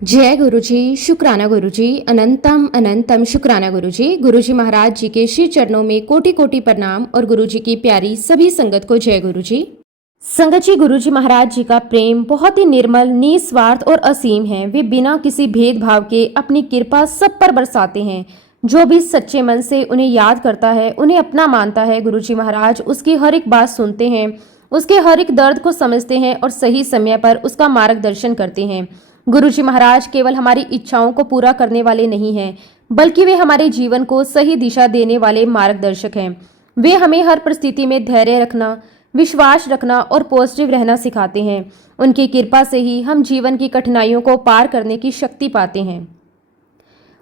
जय गुरुजी, शुक्राना गुरुजी, अनंतम अनंतम शुक्राना गुरुजी। गुरुजी महाराज जी के श्री चरणों में कोटि कोटि प्रणाम और गुरुजी की प्यारी सभी संगत को जय गुरुजी। संगत जी, गुरुजी महाराज जी का प्रेम बहुत ही निर्मल, निस्वार्थ और असीम है। वे बिना किसी भेदभाव के अपनी कृपा सब पर बरसाते हैं। जो भी सच्चे मन से उन्हें याद करता है, उन्हें अपना मानता है, गुरुजी महाराज उसकी हर एक बात सुनते हैं, उसके हर एक दर्द को समझते हैं और सही समय पर उसका मार्गदर्शन करते हैं। गुरुजी महाराज केवल हमारी इच्छाओं को पूरा करने वाले नहीं हैं, बल्कि वे हमारे जीवन को सही दिशा देने वाले मार्गदर्शक हैं। वे हमें हर परिस्थिति में धैर्य रखना, विश्वास रखना और पॉजिटिव रहना सिखाते हैं। उनकी कृपा से ही हम जीवन की कठिनाइयों को पार करने की शक्ति पाते हैं।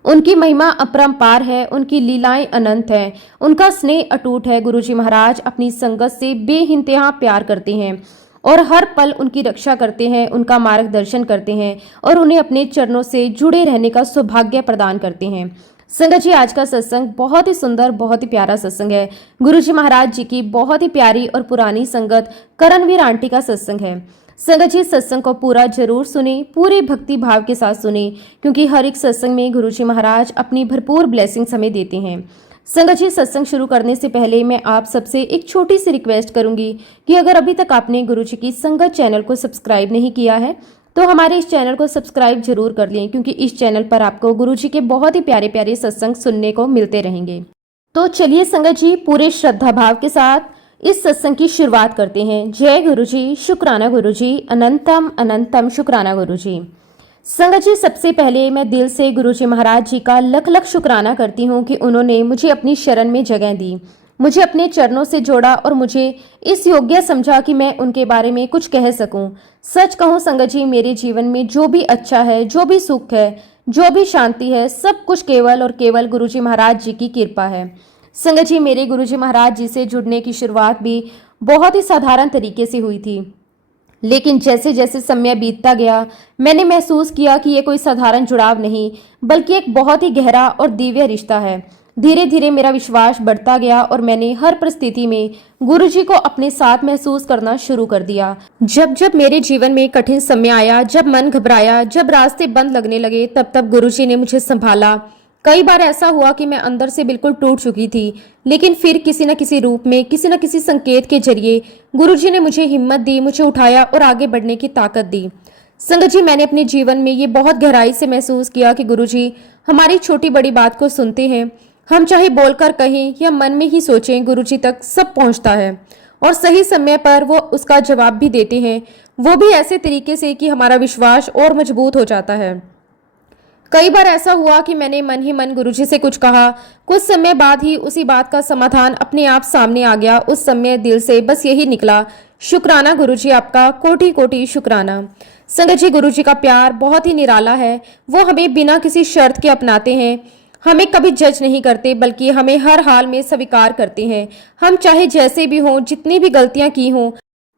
उनकी महिमा अपरंपार है, उनकी लीलाएं अनंत हैं, उनका स्नेह अटूट है। गुरुजी महाराज अपनी संगत से बेइंतहा प्यार करते हैं और हर पल उनकी रक्षा करते हैं, उनका मार्गदर्शन करते हैं और उन्हें अपने चरणों से जुड़े रहने का सौभाग्य प्रदान करते हैं। संगत जी, आज का सत्संग बहुत ही सुंदर, बहुत ही प्यारा सत्संग है। गुरुजी महाराज जी की बहुत ही प्यारी और पुरानी संगत करणवीर आंटी का सत्संग है। संगत जी, सत्संग को पूरा जरूर सुने, पूरे भक्ति भाव के साथ सुने, क्योंकि हर एक सत्संग में गुरुजी महाराज अपनी भरपूर ब्लेसिंग्स हमें देते हैं। संगत जी, सत्संग शुरू करने से पहले मैं आप सबसे एक छोटी सी रिक्वेस्ट करूंगी कि अगर अभी तक आपने गुरुजी की संगत चैनल को सब्सक्राइब नहीं किया है तो हमारे इस चैनल को सब्सक्राइब जरूर कर लें, क्योंकि इस चैनल पर आपको गुरुजी के बहुत ही प्यारे प्यारे सत्संग सुनने को मिलते रहेंगे। तो चलिए संगत जी, पूरे श्रद्धा भाव के साथ इस सत्संग की शुरुआत करते हैं। जय गुरुजी, शुक्राना गुरुजी, अनंतम अनंतम शुक्राना गुरुजी। संगत जी, सबसे पहले मैं दिल से गुरुजी महाराज जी का लख लख शुक्राना करती हूँ कि उन्होंने मुझे अपनी शरण में जगह दी, मुझे अपने चरणों से जोड़ा और मुझे इस योग्य समझा कि मैं उनके बारे में कुछ कह सकूं। सच कहूं संगत जी, मेरे जीवन में जो भी अच्छा है, जो भी सुख है, जो भी शांति है, सब कुछ केवल और केवल गुरुजी महाराज जी की कृपा है। संगत जी, मेरे गुरुजी महाराज जी से जुड़ने की शुरुआत भी बहुत ही साधारण तरीके से हुई थी, लेकिन जैसे जैसे समय बीतता गया मैंने महसूस किया कि ये कोई साधारण जुड़ाव नहीं, बल्कि एक बहुत ही गहरा और दिव्य रिश्ता है। धीरे धीरे मेरा विश्वास बढ़ता गया और मैंने हर परिस्थिति में गुरुजी को अपने साथ महसूस करना शुरू कर दिया। जब जब मेरे जीवन में कठिन समय आया, जब मन घबराया, जब रास्ते बंद लगने लगे, तब तब गुरुजी ने मुझे संभाला। कई बार ऐसा हुआ कि मैं अंदर से बिल्कुल टूट चुकी थी, लेकिन फिर किसी न किसी रूप में, किसी न किसी संकेत के जरिए गुरुजी ने मुझे हिम्मत दी, मुझे उठाया और आगे बढ़ने की ताकत दी। संगत जी, मैंने अपने जीवन में ये बहुत गहराई से महसूस किया कि गुरुजी हमारी छोटी बड़ी बात को सुनते हैं। हम चाहे बोलकर कहें या मन में ही सोचें, गुरुजी तक सब पहुंचता है और सही समय पर वो उसका जवाब भी देते हैं, वो भी ऐसे तरीके से कि हमारा विश्वास और मजबूत हो जाता है। कई बार ऐसा हुआ कि मैंने मन ही मन गुरुजी से कुछ कहा, कुछ समय बाद ही उसी बात का समाधान अपने आप सामने आ गया। उस समय दिल से बस यही निकला, शुक्राना गुरुजी, आपका कोटि कोटि शुक्राना। संगत जी, गुरुजी का प्यार बहुत ही निराला है। वो हमें बिना किसी शर्त के अपनाते हैं, हमें कभी जज नहीं करते, बल्कि हमें हर हाल में स्वीकार करते हैं। हम चाहे जैसे भी हों, जितनी भी गलतियां की हों,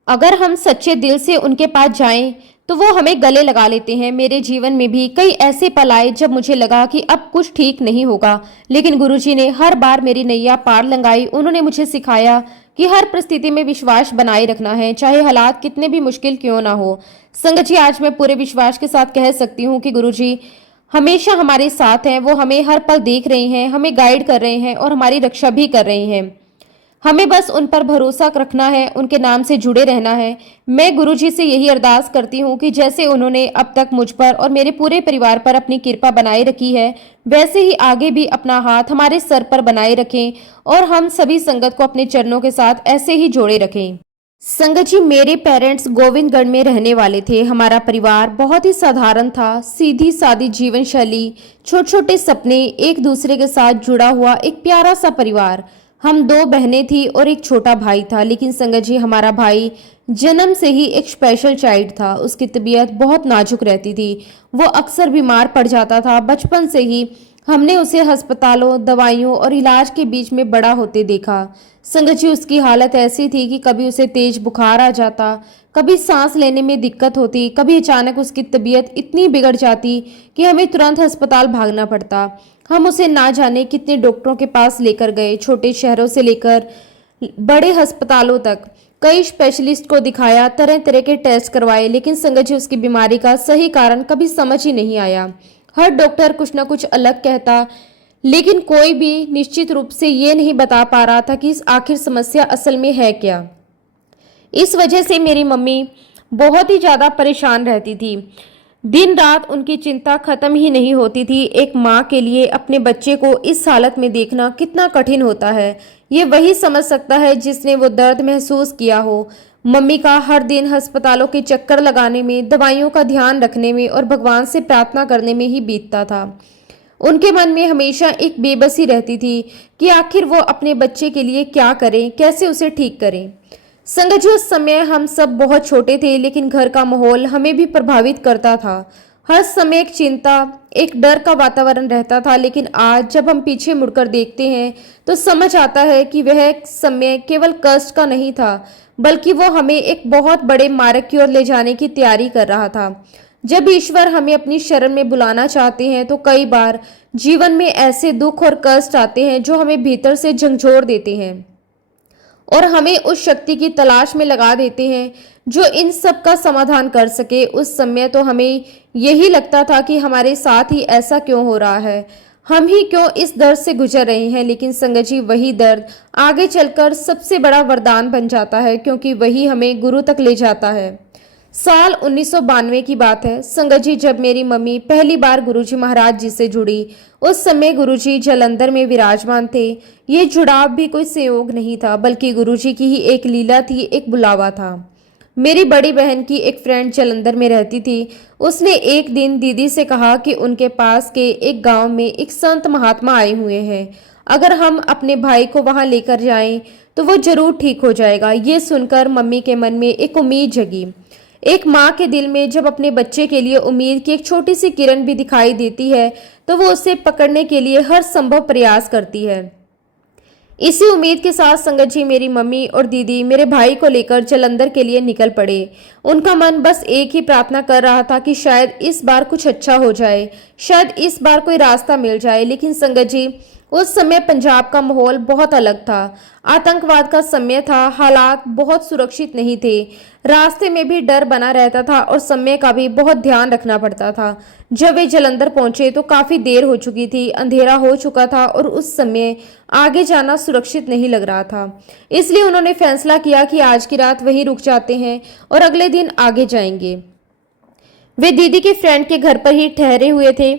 अगर हम सच्चे दिल से उनके पास जाएं तो वो हमें गले लगा लेते हैं। मेरे जीवन में भी कई ऐसे पल आए जब मुझे लगा कि अब कुछ ठीक नहीं होगा, लेकिन गुरुजी ने हर बार मेरी नैया पार लगाई। उन्होंने मुझे सिखाया कि हर परिस्थिति में विश्वास बनाए रखना है, चाहे हालात कितने भी मुश्किल क्यों ना हो। संगत जी, आज मैं पूरे विश्वास के साथ कह सकती हूँ कि गुरुजी हमेशा हमारे साथ हैं। वो हमें हर पल देख रहे हैं, हमें गाइड कर रहे हैं और हमारी रक्षा भी कर रहे हैं। हमें बस उन पर भरोसा रखना है, उनके नाम से जुड़े रहना है। मैं गुरुजी से यही अरदास करती हूँ कि जैसे उन्होंने अब तक मुझ पर और मेरे पूरे परिवार पर अपनी कृपा बनाए रखी है, वैसे ही आगे भी अपना हाथ हमारे सर पर बनाए रखें और हम सभी संगत को अपने चरणों के साथ ऐसे ही जोड़े रखें। संगत जी, मेरे पेरेंट्स गोविंदगढ़ में रहने वाले थे। हमारा परिवार बहुत ही साधारण था, सीधी सादी जीवन शैली, छोटे छोटे सपने, एक दूसरे के साथ जुड़ा हुआ एक प्यारा सा परिवार। हम 2 बहनें थी और एक छोटा भाई था, लेकिन संगत जी हमारा भाई जन्म से ही एक स्पेशल चाइल्ड था। उसकी तबीयत बहुत नाजुक रहती थी, वो अक्सर बीमार पड़ जाता था। बचपन से ही हमने उसे अस्पतालों, दवाइयों और इलाज के बीच में बड़ा होते देखा। संगत जी, उसकी हालत ऐसी थी कि कभी उसे तेज बुखार आ जाता, कभी सांस लेने में दिक्कत होती, कभी अचानक उसकी तबीयत इतनी बिगड़ जाती कि हमें तुरंत अस्पताल भागना पड़ता। हम उसे ना जाने कितने डॉक्टरों के पास लेकर गए, छोटे शहरों से लेकर बड़े अस्पतालों तक, कई स्पेशलिस्ट को दिखाया, तरह तरह के टेस्ट करवाए, लेकिन संगत जी उसकी बीमारी का सही कारण कभी समझ ही नहीं आया। हर डॉक्टर कुछ ना कुछ अलग कहता, लेकिन कोई भी निश्चित रूप से ये नहीं बता पा रहा था कि आखिर समस्या असल में है क्या। इस वजह से मेरी मम्मी बहुत ही ज़्यादा परेशान रहती थी। दिन रात उनकी चिंता खत्म ही नहीं होती थी। एक माँ के लिए अपने बच्चे को इस हालत में देखना कितना कठिन होता है, ये वही समझ सकता है जिसने वो दर्द महसूस किया हो। मम्मी का हर दिन अस्पतालों के चक्कर लगाने में, दवाइयों का ध्यान रखने में और भगवान से प्रार्थना करने में ही बीतता था। उनके मन में हमेशा एक बेबसी रहती थी कि आखिर वो अपने बच्चे के लिए क्या करें, कैसे उसे ठीक करें। संगत जी, उस समय हम सब बहुत छोटे थे, लेकिन घर का माहौल हमें भी प्रभावित करता था। हर समय एक चिंता, एक डर का वातावरण रहता था। लेकिन आज जब हम पीछे मुड़कर देखते हैं तो समझ आता है कि वह समय केवल कष्ट का नहीं था, बल्कि वो हमें एक बहुत बड़े मार्ग की ओर ले जाने की तैयारी कर रहा था। जब ईश्वर हमें अपनी शरण में बुलाना चाहते हैं तो कई बार जीवन में ऐसे दुख और कष्ट आते हैं जो हमें भीतर से झंझोर देते हैं और हमें उस शक्ति की तलाश में लगा देते हैं जो इन सब का समाधान कर सके। उस समय तो हमें यही लगता था कि हमारे साथ ही ऐसा क्यों हो रहा है, हम ही क्यों इस दर्द से गुजर रहे हैं। लेकिन संगत जी, वही दर्द आगे चलकर सबसे बड़ा वरदान बन जाता है, क्योंकि वही हमें गुरु तक ले जाता है। साल 1992 की बात है संगत जी, जब मेरी मम्मी पहली बार गुरुजी महाराज जी से जुड़ी। उस समय गुरुजी जालंधर में विराजमान थे। ये जुड़ाव भी कोई संयोग नहीं था, बल्कि गुरुजी की ही एक लीला थी, एक बुलावा था। मेरी बड़ी बहन की एक फ्रेंड जालंधर में रहती थी। उसने एक दिन दीदी से कहा कि उनके पास के एक गांव में एक संत महात्मा आए हुए हैं, अगर हम अपने भाई को वहां लेकर जाएं तो वो जरूर ठीक हो जाएगा। ये सुनकर मम्मी के मन में एक उम्मीद जगी। एक माँ के दिल में जब अपने बच्चे के लिए उम्मीद की एक छोटी सी किरण भी दिखाई देती है तो वो उसे पकड़ने के लिए हर संभव प्रयास करती है। इसी उम्मीद के साथ संगत जी, मेरी मम्मी और दीदी मेरे भाई को लेकर जालंधर के लिए निकल पड़े। उनका मन बस एक ही प्रार्थना कर रहा था कि शायद इस बार कुछ अच्छा हो जाए, शायद इस बार कोई रास्ता मिल जाए। लेकिन संगत जी, उस समय पंजाब का माहौल बहुत अलग था। आतंकवाद का समय था, हालात बहुत सुरक्षित नहीं थे, रास्ते में भी डर बना रहता था और समय का भी बहुत ध्यान रखना पड़ता था। जब वे जालंधर पहुंचे तो काफी देर हो चुकी थी, अंधेरा हो चुका था और उस समय आगे जाना सुरक्षित नहीं लग रहा था। इसलिए उन्होंने फैसला किया कि आज की रात वहीं रुक जाते हैं और अगले दिन आगे जाएंगे। वे दीदी के फ्रेंड के घर पर ही ठहरे हुए थे।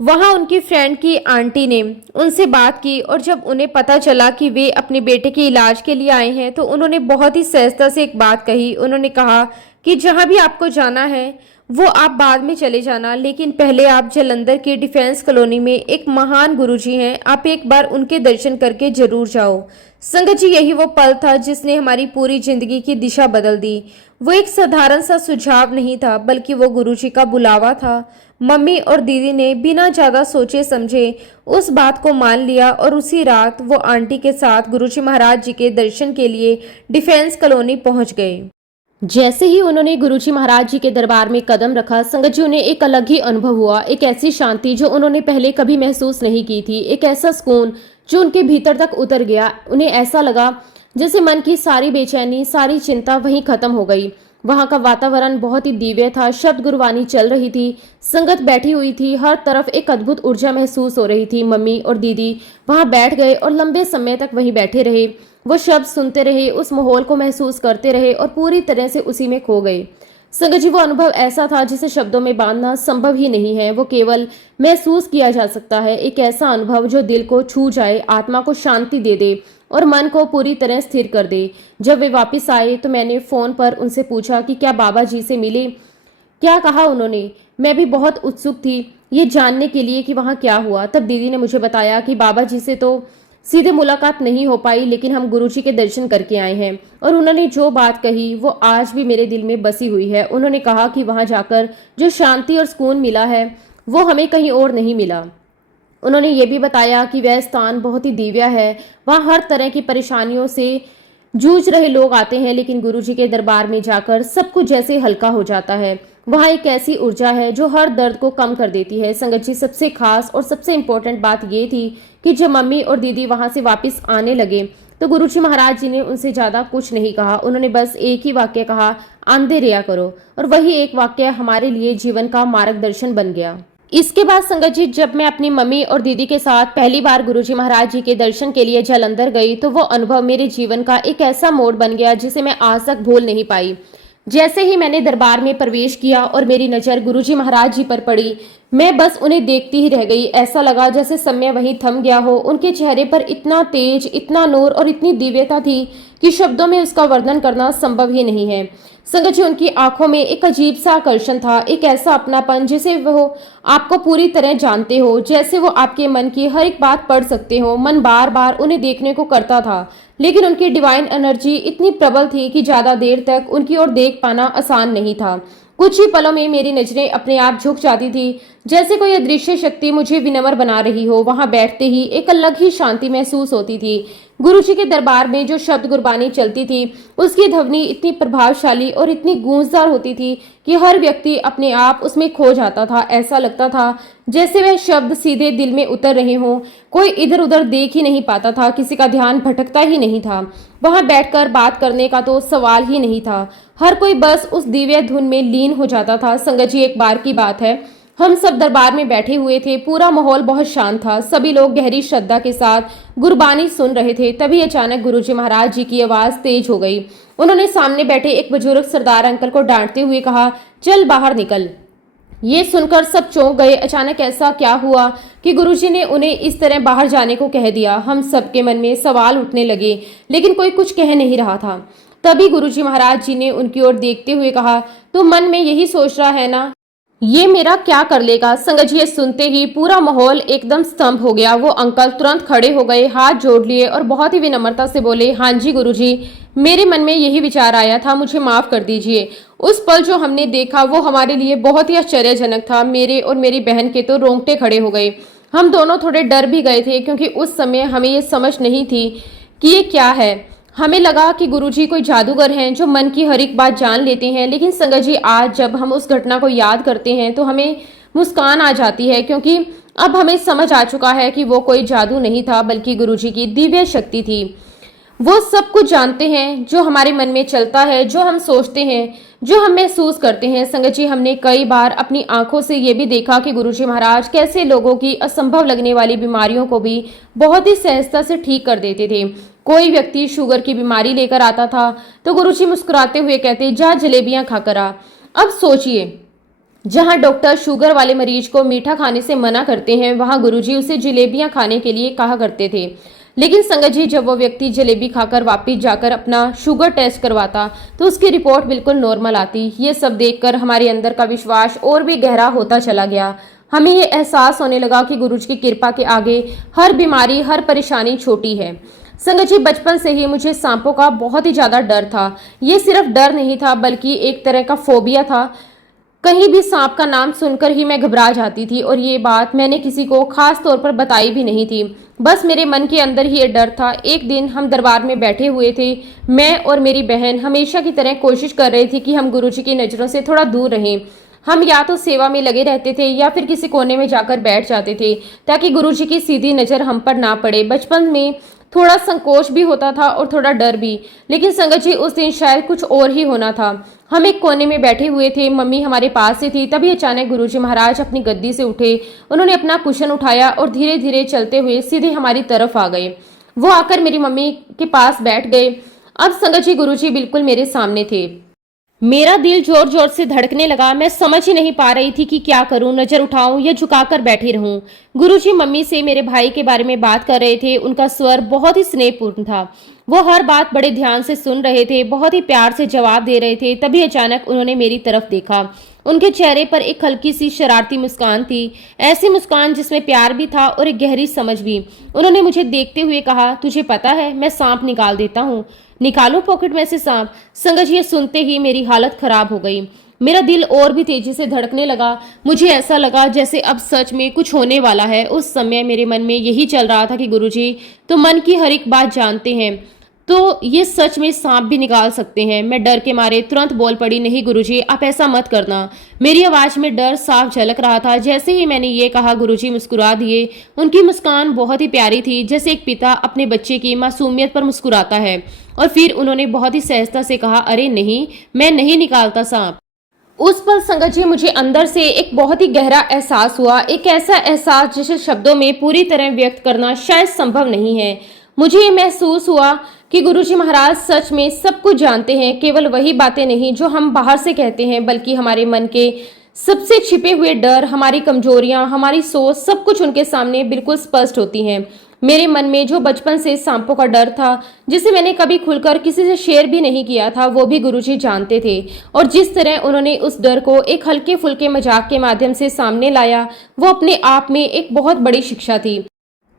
वहां उनकी फ्रेंड की आंटी ने उनसे बात की और जब उन्हें पता चला कि वे अपने बेटे के इलाज के लिए आए हैं तो उन्होंने बहुत ही सहजता से एक बात कही। उन्होंने कहा कि जहां भी आपको जाना है वो आप बाद में चले जाना, लेकिन पहले आप जालंधर की डिफेंस कॉलोनी में एक महान गुरुजी हैं, आप एक बार उनके दर्शन करके जरूर जाओ। संगत जी, यही वो पल था जिसने हमारी पूरी जिंदगी की दिशा बदल दी। वो एक साधारण सा सुझाव नहीं था, बल्कि वो गुरुजी का बुलावा था। मम्मी और दीदी ने बिना ज्यादा सोचे समझे उस बात को मान लिया और उसी रात वो आंटी के साथ गुरुजी महाराज जी के दर्शन के लिए डिफेंस कॉलोनी पहुंच गए। जैसे ही उन्होंने गुरुजी महाराज जी के दरबार में कदम रखा, संगत जी उन्हें एक अलग ही अनुभव हुआ। एक ऐसी शांति जो उन्होंने पहले कभी महसूस नहीं की थी, एक ऐसा सुकून जो उनके भीतर तक उतर गया। उन्हें ऐसा लगा जैसे मन की सारी बेचैनी, सारी चिंता वहीं खत्म हो गई। वहां का वातावरण बहुत ही दिव्य था, शब्द गुरबानी चल रही थी, संगत बैठी हुई थी, हर तरफ एक अद्भुत ऊर्जा महसूस हो रही थी। मम्मी और दीदी वहां बैठ गए और लंबे समय तक वहीं बैठे रहे। वो शब्द सुनते रहे, उस माहौल को महसूस करते रहे और पूरी तरह से उसी में खो गए। संगत जी, वो अनुभव ऐसा था जिसे शब्दों में बांधना संभव ही नहीं है, वो केवल महसूस किया जा सकता है। एक ऐसा अनुभव जो दिल को छू जाए, आत्मा को शांति दे दे और मन को पूरी तरह स्थिर कर दे। जब वे वापस आए तो मैंने फोन पर उनसे पूछा कि क्या बाबा जी से मिले। क्या कहा उन्होंने? मैं भी बहुत उत्सुक थी ये जानने के लिए कि वहाँ क्या हुआ। तब दीदी ने मुझे बताया कि बाबा जी से तो सीधे मुलाकात नहीं हो पाई, लेकिन हम गुरुजी के दर्शन करके आए हैं और उन्होंने जो बात कही वो आज भी मेरे दिल में बसी हुई है। उन्होंने कहा कि वहां जाकर जो शांति और सुकून मिला है वो हमें कहीं और नहीं मिला। उन्होंने ये भी बताया कि वह स्थान बहुत ही दिव्य है, वहाँ हर तरह की परेशानियों से जूझ रहे लोग आते हैं, लेकिन गुरुजी के दरबार में जाकर सब कुछ जैसे हल्का हो जाता है। वहाँ एक ऐसी ऊर्जा है जो हर दर्द को कम कर देती है। संगत जी, सबसे खास और सबसे इम्पोर्टेंट बात ये थी कि जब मम्मी और दीदी वहाँ से वापस आने लगे तो गुरुजी महाराज जी ने उनसे ज्यादा कुछ नहीं कहा। उन्होंने बस एक ही वाक्य कहा, आंधे रिया करो, और वही एक वाक्य हमारे लिए जीवन का मार्गदर्शन बन गया। इसके बाद संगत जी, जब मैं अपनी मम्मी और दीदी के साथ पहली बार गुरुजी महाराज जी के दर्शन के लिए जालंधर गई, तो वो अनुभव मेरे जीवन का एक ऐसा मोड़ बन गया जिसे मैं आज तक भूल नहीं पाई। जैसे ही मैंने दरबार में प्रवेश किया और मेरी नजर गुरुजी महाराज जी पर पड़ी, मैं बस उन्हें देखती ही रह गई। ऐसा लगा जैसे समय वहीं थम गया हो। उनके चेहरे पर इतना तेज, इतना नूर और इतनी दिव्यता थी कि शब्दों में उसका वर्णन करना संभव ही नहीं है। संगत जी, उनकी आंखों में एक अजीब सा आकर्षण था, एक ऐसा अपनापन जिसे वो आपको पूरी तरह जानते हो, जैसे वो आपके मन की हर एक बात पढ़ सकते हो। मन बार बार उन्हें देखने को करता था, लेकिन उनकी डिवाइन एनर्जी इतनी प्रबल थी कि ज्यादा देर तक उनकी ओर देख पाना आसान नहीं था। कुछ ही पलों में मेरी नजरें अपने आप झुक जाती थी, जैसे कोई अदृश्य शक्ति मुझे विनम्र बना रही हो। वहां बैठते ही एक अलग ही शांति महसूस होती थी। गुरुजी के दरबार में जो शब्द गुरबानी चलती थी, उसकी ध्वनि इतनी प्रभावशाली और इतनी गूंजदार होती थी कि हर व्यक्ति अपने आप उसमें खो जाता था। ऐसा लगता था जैसे वह शब्द सीधे दिल में उतर रहे हों। कोई इधर उधर देख ही नहीं पाता था, किसी का ध्यान भटकता ही नहीं था। वहां बैठकर बात करने का तो सवाल ही नहीं था। हर कोई बस उस दिव्य धुन में लीन हो जाता था। संगत जी, एक बार की बात है, हम सब दरबार में बैठे हुए थे। पूरा माहौल बहुत शांत था। सभी लोग गहरी श्रद्धा के साथ गुरबानी सुन रहे थे। तभी अचानक गुरुजी महाराज जी की आवाज तेज हो गई। उन्होंने सामने बैठे एक बुजुर्ग सरदार अंकल को डांटते हुए कहा, चल बाहर निकल। ये सुनकर सब चौंक गए। अचानक ऐसा क्या हुआ कि गुरुजी ने उन्हें इस तरह बाहर जाने को कह दिया। हम सबके मन में सवाल उठने लगे, लेकिन कोई कुछ कह नहीं रहा था। तभी गुरुजी महाराज जी ने उनकी ओर देखते हुए कहा, तू मन में यही सोच रहा है ना, ये मेरा क्या कर लेगा। संगत जी, ये सुनते ही पूरा माहौल एकदम स्तंभ हो गया। वो अंकल तुरंत खड़े हो गए, हाथ जोड़ लिए और बहुत ही विनम्रता से बोले, हाँ जी गुरुजी, मेरे मन में यही विचार आया था, मुझे माफ कर दीजिए। उस पल जो हमने देखा वो हमारे लिए बहुत ही आश्चर्यजनक था। मेरे और मेरी बहन के तो रोंगटे खड़े हो गए। हम दोनों थोड़े डर भी गए थे, क्योंकि उस समय हमें ये समझ नहीं थी कि ये क्या है। हमें लगा कि गुरुजी कोई जादूगर हैं जो मन की हर एक बात जान लेते हैं। लेकिन संगत जी, आज जब हम उस घटना को याद करते हैं तो हमें मुस्कान आ जाती है, क्योंकि अब हमें समझ आ चुका है कि वो कोई जादू नहीं था, बल्कि गुरुजी की दिव्य शक्ति थी। वो सब कुछ जानते हैं जो हमारे मन में चलता है, जो हम सोचते हैं, जो हम महसूस करते हैं। संगत जी, हमने कई बार अपनी आंखों से ये भी देखा कि गुरुजी महाराज कैसे लोगों की असंभव लगने वाली बीमारियों को भी बहुत ही सहजता से ठीक कर देते थे। कोई व्यक्ति शुगर की बीमारी लेकर आता था तो गुरुजी मुस्कुराते हुए कहते, जा जलेबियां खाकर आ। अब सोचिए, जहां डॉक्टर शुगर वाले मरीज को मीठा खाने से मना करते हैं, वहां गुरुजी उसे जलेबियां खाने के लिए कहा करते थे। लेकिन संगत जी, जब वो व्यक्ति जलेबी खाकर वापिस जाकर अपना शुगर टेस्ट करवाता तो उसकी रिपोर्ट बिल्कुल नॉर्मल आती। ये सब देखकर हमारे अंदर का विश्वास और भी गहरा होता चला गया। हमें ये एहसास होने लगा कि गुरुजी की कृपा के आगे हर बीमारी, हर परेशानी छोटी है। संगत जी, बचपन से ही मुझे सांपों का बहुत ही ज्यादा डर था। ये सिर्फ डर नहीं था, बल्कि एक तरह का फोबिया था। कहीं भी सांप का नाम सुनकर ही मैं घबरा जाती थी, और ये बात मैंने किसी को खास तौर पर बताई भी नहीं थी। बस मेरे मन के अंदर ही ये डर था। एक दिन हम दरबार में बैठे हुए थे। मैं और मेरी बहन हमेशा की तरह कोशिश कर रहे थे कि हम गुरुजी की नज़रों से थोड़ा दूर रहें। हम या तो सेवा में लगे रहते थे या फिर किसी कोने में जाकर बैठ जाते थे, ताकि गुरुजी की सीधी नज़र हम पर ना पड़े। बचपन में थोड़ा संकोच भी होता था और थोड़ा डर भी। लेकिन संगत जी, उस दिन शायद कुछ और ही होना था। हम एक कोने में बैठे हुए थे, मम्मी हमारे पास ही थी। तभी अचानक गुरुजी महाराज अपनी गद्दी से उठे। उन्होंने अपना कुशन उठाया और धीरे धीरे चलते हुए सीधे हमारी तरफ आ गए। वो आकर मेरी मम्मी के पास बैठ गए। अब संगत जी, गुरुजी बिल्कुल मेरे सामने थे। मेरा दिल जोर जोर से धड़कने लगा। मैं समझ ही नहीं पा रही थी कि क्या करूं, नजर उठाऊं या झुकाकर बैठी रहूं। गुरुजी मम्मी से मेरे भाई के बारे में बात कर रहे थे। उनका स्वर बहुत ही स्नेहपूर्ण था। वो हर बात बड़े ध्यान से सुन रहे थे, बहुत ही प्यार से जवाब दे रहे थे। तभी अचानक उन्होंने मेरी तरफ देखा। उनके चेहरे पर एक हल्की सी शरारती मुस्कान थी, ऐसी मुस्कान जिसमें प्यार भी था और एक गहरी समझ भी। उन्होंने मुझे देखते हुए कहा, तुझे पता है, मैं सांप निकाल देता हूँ। निकालो पॉकेट में से सांप। संगत, ये सुनते ही मेरी हालत खराब हो गई। मेरा दिल और भी तेजी से धड़कने लगा। मुझे ऐसा लगा जैसे अब सच में कुछ होने वाला है। उस समय मेरे मन में यही चल रहा था कि गुरुजी तो मन की हर एक बात जानते हैं। तो ये सच में सांप भी निकाल सकते हैं। मैं डर के मारे तुरंत बोल पड़ी, नहीं गुरुजी, आप ऐसा मत करना। मेरी आवाज में डर साफ झलक रहा था। जैसे ही मैंने ये कहा, गुरुजी मुस्कुरा दिए। उनकी मुस्कान बहुत ही प्यारी थी, जैसे एक पिता अपने बच्चे की मासूमियत पर मुस्कुराता है। और फिर उन्होंने बहुत ही सहजता से कहा, अरे नहीं, मैं नहीं निकालता सांप। उस पल संगत जी मुझे अंदर से एक बहुत ही गहरा एहसास हुआ, एक ऐसा एहसास जिसे शब्दों में पूरी तरह व्यक्त करना शायद संभव नहीं है। मुझे ये महसूस हुआ कि गुरुजी महाराज सच में सब कुछ जानते हैं, केवल वही बातें नहीं जो हम बाहर से कहते हैं, बल्कि हमारे मन के सबसे छिपे हुए डर, हमारी कमजोरियां, हमारी सोच, सब कुछ उनके सामने बिल्कुल स्पष्ट होती हैं। मेरे मन में जो बचपन से सांपों का डर था, जिसे मैंने कभी खुलकर किसी से शेयर भी नहीं किया था, वो भी गुरुजी जानते थे। और जिस तरह उन्होंने उस डर को एक हल्के फुल्के मजाक के माध्यम से सामने लाया, वो अपने आप में एक बहुत बड़ी शिक्षा थी।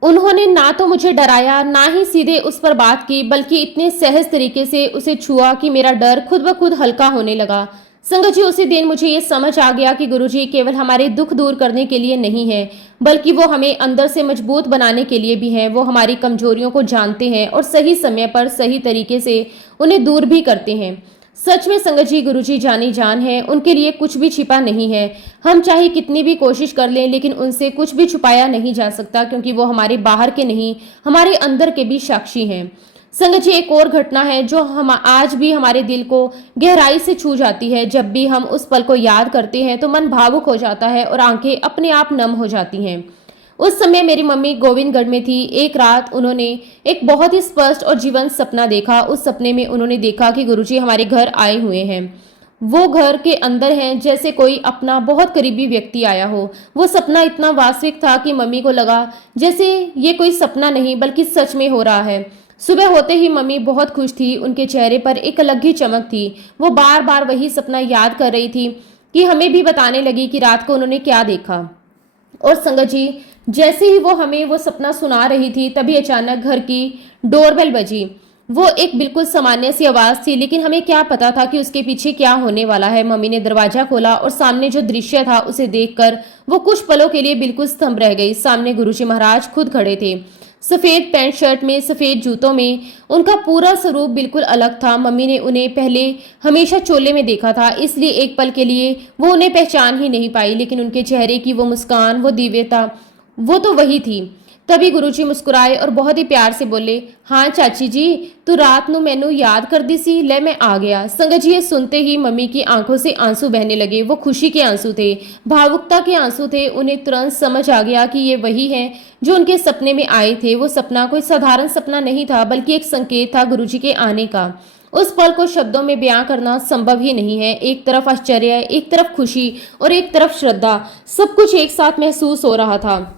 उन्होंने ना तो मुझे डराया, ना ही सीधे उस पर बात की, बल्कि इतने सहज तरीके से उसे छुआ कि मेरा डर खुद ब खुद हल्का होने लगा। संगत जी, उसी दिन मुझे ये समझ आ गया कि गुरुजी केवल हमारे दुख दूर करने के लिए नहीं है, बल्कि वो हमें अंदर से मजबूत बनाने के लिए भी हैं। वो हमारी कमजोरियों को जानते हैं और सही समय पर सही तरीके से उन्हें दूर भी करते हैं। सच में संगत जी, गुरुजी जानी जान है, उनके लिए कुछ भी छिपा नहीं है। हम चाहे कितनी भी कोशिश कर लें, लेकिन उनसे कुछ भी छुपाया नहीं जा सकता, क्योंकि वो हमारे बाहर के नहीं, हमारे अंदर के भी साक्षी हैं। संगत जी, एक और घटना है जो हम आज भी हमारे दिल को गहराई से छू जाती है। जब भी हम उस पल को याद करते हैं तो मन भावुक हो जाता है और आंखें अपने आप नम हो जाती हैं। उस समय मेरी मम्मी गोविंदगढ़ में थी। एक रात उन्होंने एक बहुत ही स्पष्ट और जीवंत सपना देखा। उस सपने में उन्होंने देखा कि गुरुजी हमारे घर आए हुए हैं। वो घर के अंदर हैं, जैसे कोई अपना बहुत करीबी व्यक्ति आया हो। वो सपना इतना वास्तविक था कि मम्मी को लगा जैसे ये कोई सपना नहीं बल्कि सच में हो रहा है। सुबह होते ही मम्मी बहुत खुश थी, उनके चेहरे पर एक अलग ही चमक थी। वो बार बार वही सपना याद कर रही थी कि हमें भी बताने लगी कि रात को उन्होंने क्या देखा। और संगत जी, जैसे ही वो हमें वो सपना सुना रही थी, तभी अचानक घर की डोरबेल बजी। वो एक बिल्कुल सामान्य सी आवाज थी, लेकिन हमें क्या पता था कि उसके पीछे क्या होने वाला है। मम्मी ने दरवाजा खोला और सामने जो दृश्य था उसे देखकर वो कुछ पलों के लिए बिल्कुल स्तंभ रह गई। सामने गुरुजी महाराज खुद खड़े थे, सफेद पैंट शर्ट में, सफेद जूतों में। उनका पूरा स्वरूप बिल्कुल अलग था। मम्मी ने उन्हें पहले हमेशा चोले में देखा था, इसलिए एक पल के लिए वो उन्हें पहचान ही नहीं पाई, लेकिन उनके चेहरे की वो मुस्कान, वो दिव्यता, वो तो वही थी। तभी गुरुजी मुस्कुराए और बहुत ही प्यार से बोले, हाँ चाची जी, तू रात नू मैनू याद कर दी सी, ले मैं आ गया। संगत जी, ये सुनते ही मम्मी की आंखों से आंसू बहने लगे। वो खुशी के आंसू थे, भावुकता के आंसू थे। उन्हें तुरंत समझ आ गया कि ये वही है जो उनके सपने में आए थे। वो सपना कोई साधारण सपना नहीं था, बल्कि एक संकेत था गुरुजी के आने का। उस पल को शब्दों में बयां करना संभव ही नहीं है। एक तरफ आश्चर्य, एक तरफ खुशी और एक तरफ श्रद्धा, सब कुछ एक साथ महसूस हो रहा था।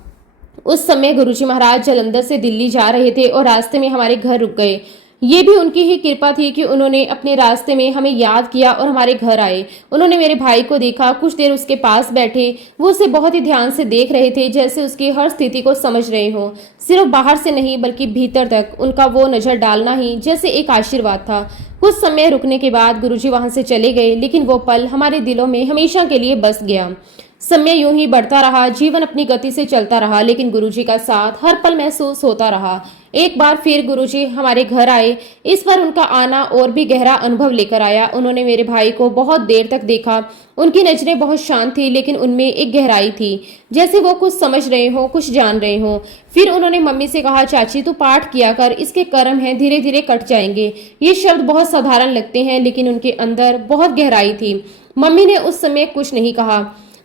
उस समय गुरुजी महाराज जालंधर से दिल्ली जा रहे थे और रास्ते में हमारे घर रुक गए। ये भी उनकी ही कृपा थी कि उन्होंने अपने रास्ते में हमें याद किया और हमारे घर आए। उन्होंने मेरे भाई को देखा, कुछ देर उसके पास बैठे। वो उसे बहुत ही ध्यान से देख रहे थे, जैसे उसकी हर स्थिति को समझ रहे हो। सिर्फ बाहर से नहीं बल्कि भीतर तक उनका वो नजर डालना ही जैसे एक आशीर्वाद था। कुछ समय रुकने के बाद गुरुजी वहां से चले गए, लेकिन वो पल हमारे दिलों में हमेशा के लिए बस गया। समय यूं ही बढ़ता रहा, जीवन अपनी गति से चलता रहा, लेकिन गुरुजी का साथ हर पल महसूस होता रहा। एक बार फिर गुरुजी हमारे घर आए। इस बार उनका आना और भी गहरा अनुभव लेकर आया। उन्होंने मेरे भाई को बहुत देर तक देखा। उनकी नजरें बहुत शांत थी, लेकिन उनमें एक गहराई थी, जैसे वो कुछ समझ रहे हो, कुछ जान रहे हो। फिर उन्होंने मम्मी से कहा, चाची तू पाठ किया कर, इसके कर्म हैं, धीरे धीरे कट जाएंगे। ये शब्द बहुत साधारण लगते हैं, लेकिन उनके अंदर बहुत गहराई थी। मम्मी ने उस समय कुछ नहीं कहा,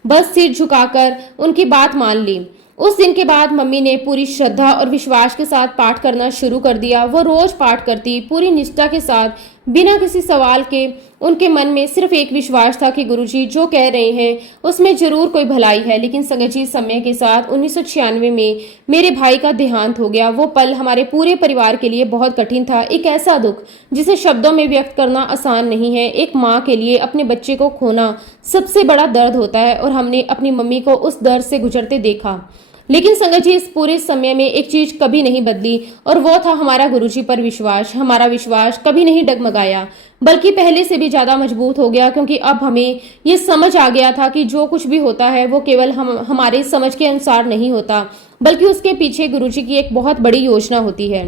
बस सिर झुकाकर उनकी बात मान ली। उस दिन के बाद मम्मी ने पूरी श्रद्धा और विश्वास के साथ पाठ करना शुरू कर दिया। वो रोज पाठ करती, पूरी निष्ठा के साथ, बिना किसी सवाल के। उनके मन में सिर्फ एक विश्वास था कि गुरुजी जो कह रहे हैं उसमें जरूर कोई भलाई है। लेकिन संगत जी, समय के साथ 1996 में मेरे भाई का देहांत हो गया। वो पल हमारे पूरे परिवार के लिए बहुत कठिन था। एक ऐसा दुख जिसे शब्दों में व्यक्त करना आसान नहीं है। एक माँ के लिए अपने बच्चे को खोना सबसे बड़ा दर्द होता है, और हमने अपनी मम्मी को उस दर्द से गुजरते देखा। लेकिन संगत जी, इस पूरे समय में एक चीज कभी नहीं बदली, और वो था हमारा गुरुजी पर विश्वास। हमारा विश्वास कभी नहीं डगमगाया, बल्कि पहले से भी ज्यादा मजबूत हो गया, क्योंकि अब हमें ये समझ आ गया था कि जो कुछ भी होता है वो केवल हमारे समझ के अनुसार नहीं होता, बल्कि उसके पीछे गुरुजी की एक बहुत बड़ी योजना होती है।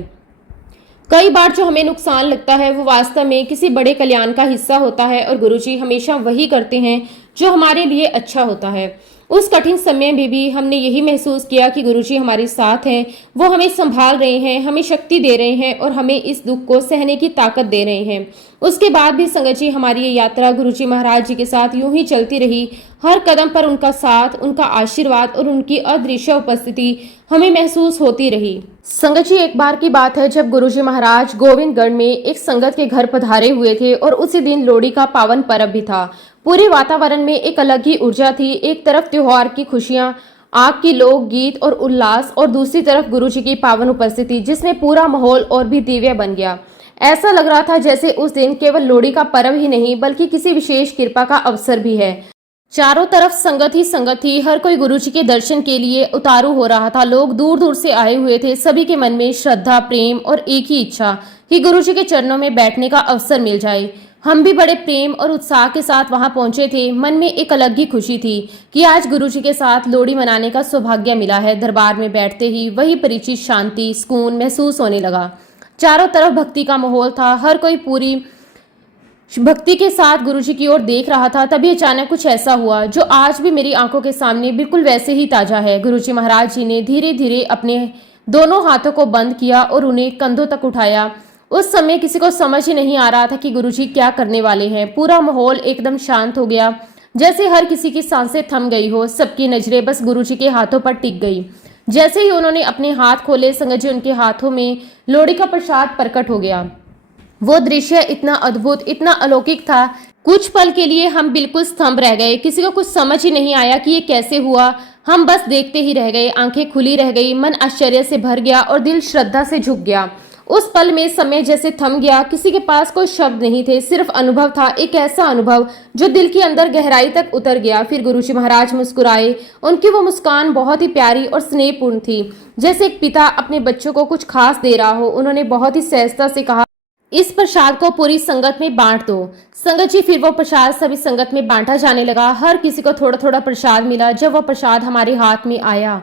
कई बार जो हमें नुकसान लगता है वो वास्तव में किसी बड़े कल्याण का हिस्सा होता है और गुरुजी हमेशा वही करते हैं जो हमारे लिए अच्छा होता है। उस कठिन समय में भी हमने यही महसूस किया कि गुरुजी हमारे साथ हैं, वो हमें संभाल रहे हैं, हमें शक्ति दे रहे हैं और हमें इस दुख को सहने की ताकत दे रहे हैं। उसके बाद भी संगत जी हमारी ये यात्रा गुरुजी महाराज जी के साथ यूं ही चलती रही। हर कदम पर उनका साथ, उनका आशीर्वाद और उनकी अदृश्य उपस्थिति हमें महसूस होती रही। संगत जी, एक बार की बात है जब गुरुजी महाराज गोविंदगढ़ में एक संगत के घर पधारे हुए थे और उसी दिन लोहड़ी का पावन पर्व भी था। पूरे वातावरण में एक अलग ही ऊर्जा थी। एक तरफ त्योहार की खुशियां, आग की लोक गीत और उल्लास, और दूसरी तरफ गुरुजी की पावन उपस्थिति जिसमें पूरा माहौल और भी दिव्य बन गया। ऐसा लग रहा था जैसे उस दिन केवल लोहड़ी का पर्व ही नहीं बल्कि किसी विशेष कृपा का अवसर भी है। चारों तरफ संगत ही संगत थी। हर कोई गुरुजी के दर्शन के लिए उतारू हो रहा था। लोग दूर दूर से आए हुए थे। सभी के मन में श्रद्धा, प्रेम और एक ही इच्छा कि गुरुजी के चरणों में बैठने का अवसर मिल जाए। हम भी बड़े प्रेम और उत्साह के साथ वहां पहुंचे थे। मन में एक अलग ही खुशी थी कि आज गुरुजी के साथ लोहड़ी मनाने का सौभाग्य मिला है। दरबार में बैठते ही वही परिचित शांति, सुकून महसूस होने लगा। चारों तरफ भक्ति का माहौल था। हर कोई पूरी भक्ति के साथ गुरुजी की ओर देख रहा था। तभी अचानक कुछ ऐसा हुआ जो आज भी मेरी आंखों के सामने बिल्कुल वैसे ही ताजा है। गुरुजी महाराज जी ने धीरे धीरे अपने दोनों हाथों को बंद किया और उन्हें कंधों तक उठाया। उस समय किसी को समझ ही नहीं आ रहा था कि गुरुजी क्या करने वाले हैं। पूरा माहौल एकदम शांत हो गया, जैसे हर किसी की सांसें थम गई हो। सबकी नजरें बस गुरुजी के हाथों पर टिक गई। जैसे ही उन्होंने अपने हाथ खोले, संगत जी उनके हाथों में लोहड़ी का प्रसाद प्रकट हो गया। वो दृश्य इतना अद्भुत, इतना अलौकिक था। कुछ पल के लिए हम बिल्कुल स्तंभ रह गए। किसी को कुछ समझ ही नहीं आया कि ये कैसे हुआ। हम बस देखते ही रह गए। आंखें खुली रह गई, मन आश्चर्य से भर गया और दिल श्रद्धा से झुक गया। उस पल में समय जैसे थम गया। किसी के पास कोई शब्द नहीं थे, सिर्फ अनुभव था। एक ऐसा अनुभव जो दिल के अंदर गहराई तक उतर गया। फिर गुरुजी महाराज मुस्कुराए। उनकी वो मुस्कान बहुत ही प्यारी और स्नेहपूर्ण थी, जैसे एक पिता अपने बच्चों को कुछ खास दे रहा हो। उन्होंने बहुत ही सहजता से कहा, इस प्रसाद को पूरी संगत में बांट दो। संगत जी, फिर वो प्रसाद सभी संगत में बांटा जाने लगा। हर किसी को थोड़ा थोड़ा प्रसाद मिला। जब वो प्रसाद हमारे हाथ में आया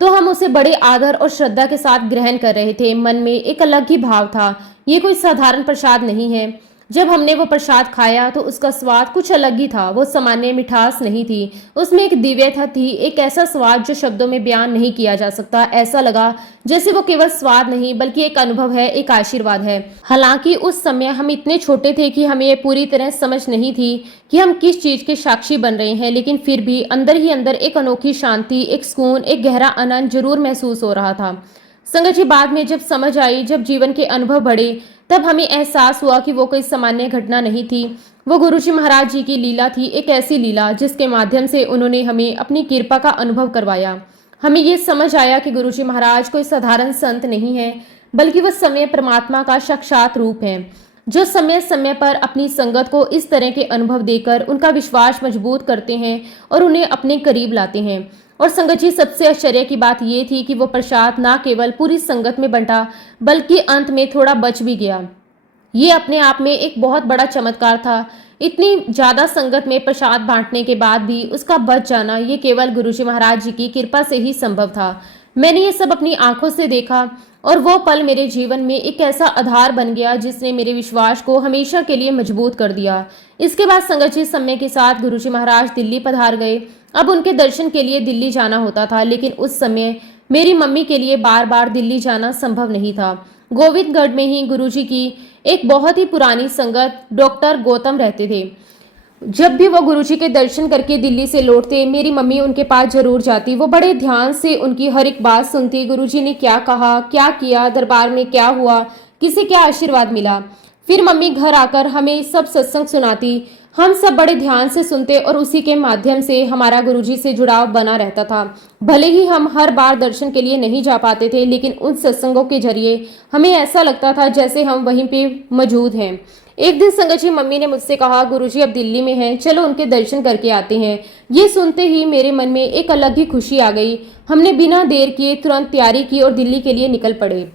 तो हम उसे बड़े आदर और श्रद्धा के साथ ग्रहण कर रहे थे। मन में एक अलग ही भाव था। ये कोई साधारण प्रसाद नहीं है। जब हमने वो प्रसाद खाया तो उसका स्वाद कुछ अलग ही था। वो सामान्य मिठास नहीं थी, उसमें एक दिव्यता थी, एक ऐसा स्वाद जो शब्दों में बयान नहीं किया जा सकता। ऐसा लगा जैसे वो केवल स्वाद नहीं बल्कि एक अनुभव है, एक आशीर्वाद है। हालांकि उस समय हम इतने छोटे थे कि हमें ये पूरी तरह समझ नहीं थी कि हम किस चीज के साक्षी बन रहे हैं, लेकिन फिर भी अंदर ही अंदर एक अनोखी शांति, एक सुकून, एक गहरा आनंद जरूर महसूस हो रहा था। संगत जी, बाद में जब समझ आई, जब जीवन के अनुभव बढ़े, तब हमें एहसास हुआ कि वो कोई सामान्य घटना नहीं थी। वो गुरुजी महाराज जी की लीला थी, एक ऐसी लीला जिसके माध्यम से उन्होंने हमें अपनी कृपा का अनुभव करवाया। हमें ये समझ आया कि गुरुजी महाराज कोई साधारण संत नहीं है, बल्कि वह समय परमात्मा का साक्षात रूप है, जो समय समय पर अपनी संगत को इस तरह के अनुभव देकर उनका विश्वास मजबूत करते हैं और उन्हें अपने करीब लाते हैं। और संगत जी, सबसे आश्चर्य की बात यह थी कि वो प्रसाद ना केवल पूरी संगत में बंटा बल्कि अंत में थोड़ा बच भी गया। ये अपने आप में एक बहुत बड़ा चमत्कार था। इतनी ज्यादा संगत में प्रसाद बांटने के बाद भी उसका बच जाना, ये केवल गुरुजी महाराज जी की कृपा से ही संभव था। मैंने ये सब अपनी आंखों से देखा और वो पल मेरे जीवन में एक ऐसा आधार बन गया जिसने मेरे विश्वास को हमेशा के लिए मजबूत कर दिया। इसके बाद संगत जी, समय के साथ गुरुजी महाराज दिल्ली पधार गए। अब उनके दर्शन के लिए दिल्ली जाना होता था, लेकिन उस समय मेरी मम्मी के लिए बार बार दिल्ली जाना संभव नहीं था। गोविंदगढ़ में ही गुरुजी की एक बहुत ही पुरानी संगत डॉक्टर गौतम रहते थे। जब भी वो गुरुजी के दर्शन करके दिल्ली से लौटते, मेरी मम्मी उनके पास जरूर जाती। वो बड़े ध्यान से उनकी हर एक बात सुनती। गुरुजी ने क्या कहा, क्या किया, दरबार में क्या हुआ, किसे क्या आशीर्वाद मिला। फिर मम्मी घर आकर हमें सब सत्संग सुनाती। हम सब बड़े ध्यान से सुनते और उसी के माध्यम से हमारा गुरुजी से जुड़ाव बना रहता था। भले ही हम हर बार दर्शन के लिए नहीं जा पाते थे, लेकिन उन सत्संगों के जरिए हमें ऐसा लगता था जैसे हम वहीं पे मौजूद हैं। एक दिन संगत जी, मम्मी ने मुझसे कहा, गुरुजी अब दिल्ली में हैं, चलो उनके दर्शन करके आते हैं। ये सुनते ही मेरे मन में एक अलग ही खुशी आ गई। हमने बिना देर किए तुरंत तैयारी की और दिल्ली के लिए निकल पड़े।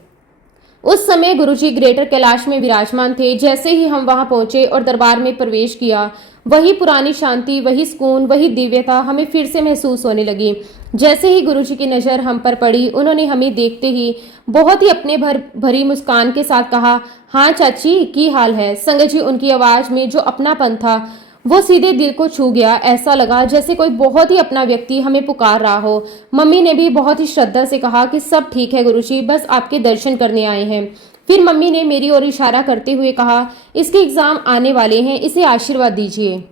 उस समय गुरुजी ग्रेटर कैलाश में विराजमान थे। जैसे ही हम वहां पहुंचे और दरबार में प्रवेश किया, वही पुरानी शांति, वही सुकून, वही दिव्यता हमें फिर से महसूस होने लगी। जैसे ही गुरुजी की नज़र हम पर पड़ी, उन्होंने हमें देखते ही बहुत ही अपने भरी मुस्कान के साथ कहा, हाँ चाची की हाल है। संगत जी, उनकी आवाज़ में जो अपनापन था वो सीधे दिल को छू गया। ऐसा लगा जैसे कोई बहुत ही अपना व्यक्ति हमें पुकार रहा हो। मम्मी ने भी बहुत ही श्रद्धा से कहा कि सब ठीक है गुरुजी, बस आपके दर्शन करने आए हैं। फिर मम्मी ने मेरी ओर इशारा करते हुए कहा, इसके एग्जाम आने वाले हैं, इसे आशीर्वाद दीजिए।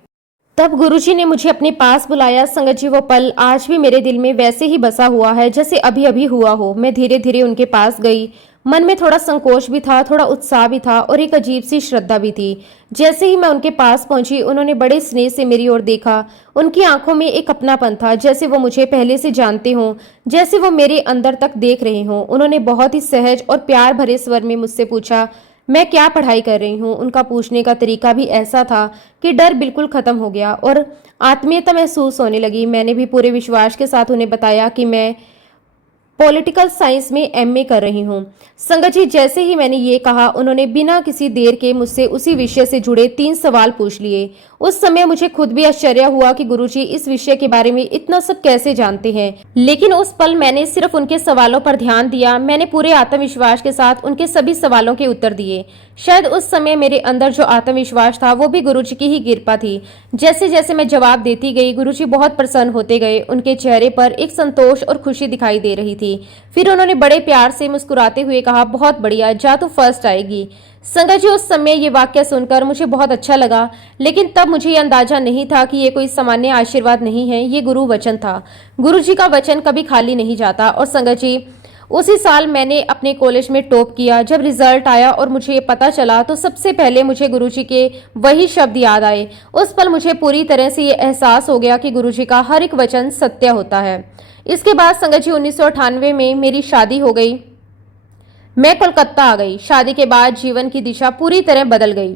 तब गुरुजी ने मुझे अपने पास बुलाया। संगत जी, वो पल आज भी मेरे दिल में वैसे ही बसा हुआ है जैसे अभी अभी हुआ हो। मैं धीरे धीरे उनके पास गई। मन में थोड़ा संकोच भी था, थोड़ा उत्साह भी था और एक अजीब सी श्रद्धा भी थी। जैसे ही मैं उनके पास पहुंची, उन्होंने बड़े स्नेह से मेरी ओर देखा। उनकी आंखों में एक अपनापन था, जैसे वो मुझे पहले से जानते हों, जैसे वो मेरे अंदर तक देख रहे हों। उन्होंने बहुत ही सहज और प्यार भरे स्वर में मुझसे पूछा, मैं क्या पढ़ाई कर रही हूँ। उनका पूछने का तरीका भी ऐसा था कि डर बिल्कुल खत्म हो गया और आत्मीयता महसूस होने लगी। मैंने भी पूरे विश्वास के साथ उन्हें बताया कि मैं पॉलिटिकल साइंस में एमए कर रही हूँ। संगत जी, जैसे ही मैंने ये कहा, उन्होंने बिना किसी देर के मुझसे उसी विषय से जुड़े 3 सवाल पूछ लिए। उस समय मुझे खुद भी आश्चर्य हुआ कि गुरुजी इस विषय के बारे में इतना सब कैसे जानते हैं। लेकिन उस पल मैंने सिर्फ उनके सवालों पर ध्यान दिया। मैंने पूरे आत्मविश्वास के साथ उनके सभी सवालों के उत्तर दिए। शायद उस समय मेरे अंदर जो आत्मविश्वास था वो भी गुरुजी की ही कृपा थी। जैसे जैसे मैं जवाब देती गई, गुरुजी बहुत प्रसन्न होते गए। उनके चेहरे पर एक संतोष और खुशी दिखाई दे रही थी। फिर उन्होंने बड़े प्यार से मुस्कुराते हुए कहा, बहुत बढ़िया, जा तू फर्स्ट आएगी। संगत जी, उस समय ये वाक्य सुनकर मुझे बहुत अच्छा लगा, लेकिन तब मुझे ये अंदाजा नहीं था कि ये कोई सामान्य आशीर्वाद नहीं है, ये गुरु वचन था। गुरु जी का वचन कभी खाली नहीं जाता। और संगत जी, उसी साल मैंने अपने कॉलेज में टॉप किया। जब रिजल्ट आया और मुझे ये पता चला तो सबसे पहले मुझे गुरुजी के वही शब्द याद आए। उस पल मुझे पूरी तरह से ये एहसास हो गया कि गुरुजी का हर एक वचन सत्य होता है। इसके बाद संगत जी 1998 में मेरी शादी हो गई। मैं कोलकाता आ गई। शादी के बाद जीवन की दिशा पूरी तरह बदल गई।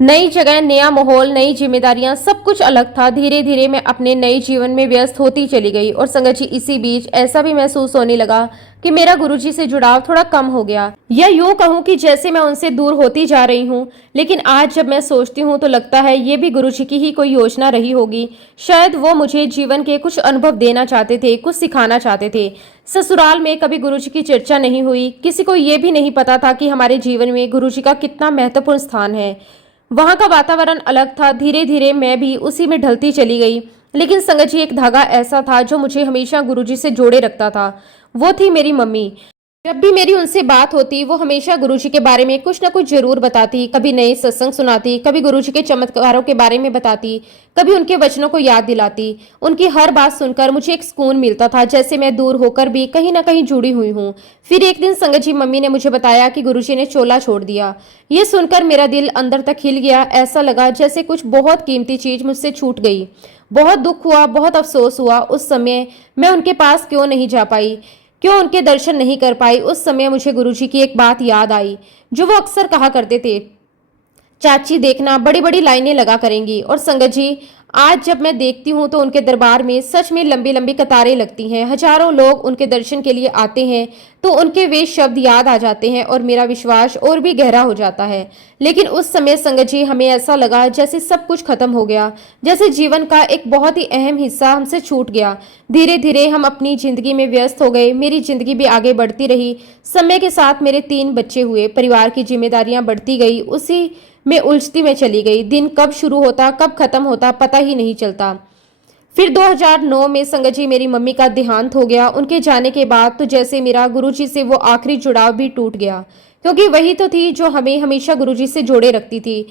नई जगह, नया माहौल, नई जिम्मेदारियां, सब कुछ अलग था। धीरे धीरे मैं अपने नए जीवन में व्यस्त होती चली गई। और संगत जी, इसी बीच ऐसा भी महसूस होने लगा कि मेरा गुरुजी से जुड़ाव थोड़ा कम हो गया, या यूं कहूं कि जैसे मैं उनसे दूर होती जा रही हूं। लेकिन आज जब मैं सोचती हूं तो लगता है ये भी गुरुजी की ही कोई योजना रही होगी। शायद वो मुझे जीवन के कुछ अनुभव देना चाहते थे, कुछ सिखाना चाहते थे। ससुराल में कभी गुरुजी की चर्चा नहीं हुई। किसी को ये भी नहीं पता था कि हमारे जीवन में गुरुजी का कितना महत्वपूर्ण स्थान है। वहां का वातावरण अलग था। धीरे धीरे मैं भी उसी में ढलती चली गई। लेकिन संगत जी, एक धागा ऐसा था जो मुझे हमेशा गुरुजी से जोड़े रखता था। वो थी मेरी मम्मी। जब भी मेरी उनसे बात होती, वो हमेशा गुरुजी के बारे में कुछ न कुछ जरूर बताती। कभी नए सत्संग सुनाती, कभी गुरुजी के चमत्कारों के बारे में बताती, कभी उनके वचनों को याद दिलाती। उनकी हर बात सुनकर मुझे एक सुकून मिलता था, जैसे मैं दूर होकर भी कहीं ना कहीं जुड़ी हुई हूँ। फिर एक दिन संगत जी, मम्मी ने मुझे बताया कि गुरुजी ने चोला छोड़ दिया। ये सुनकर मेरा दिल अंदर तक हिल गया। ऐसा लगा जैसे कुछ बहुत कीमती चीज मुझसे छूट गई। बहुत दुख हुआ, बहुत अफसोस हुआ। उस समय मैं उनके पास क्यों नहीं जा पाई, क्यों उनके दर्शन नहीं कर पाई। उस समय मुझे गुरुजी की एक बात याद आई जो वो अक्सर कहा करते थे, चाची देखना, बड़ी बड़ी लाइनें लगा करेंगी। और संगत जी, आज जब मैं देखती हूँ तो उनके दरबार में सच में लंबी लंबी कतारें लगती हैं। हजारों लोग उनके दर्शन के लिए आते हैं तो उनके वे शब्द याद आ जाते हैं और मेरा विश्वास और भी गहरा हो जाता है। लेकिन उस समय संगत जी, हमें ऐसा लगा जैसे सब कुछ खत्म हो गया, जैसे जीवन का एक बहुत ही अहम हिस्सा हमसे छूट गया। धीरे धीरे हम अपनी जिंदगी में व्यस्त हो गए। मेरी जिंदगी भी आगे बढ़ती रही। समय के साथ मेरे 3 बच्चे हुए, परिवार की जिम्मेदारियां बढ़ती गई, उसी में उलझती में चली गई। दिन कब शुरू होता कब खत्म होता पता ही नहीं चलता। फिर 2009 में संगत जी, मेरी मम्मी का देहांत हो गया। उनके जाने के बाद तो जैसे मेरा गुरुजी से वो आखिरी जुड़ाव भी टूट गया, क्योंकि वही तो थी जो हमें हमेशा गुरुजी से जोड़े रखती थी,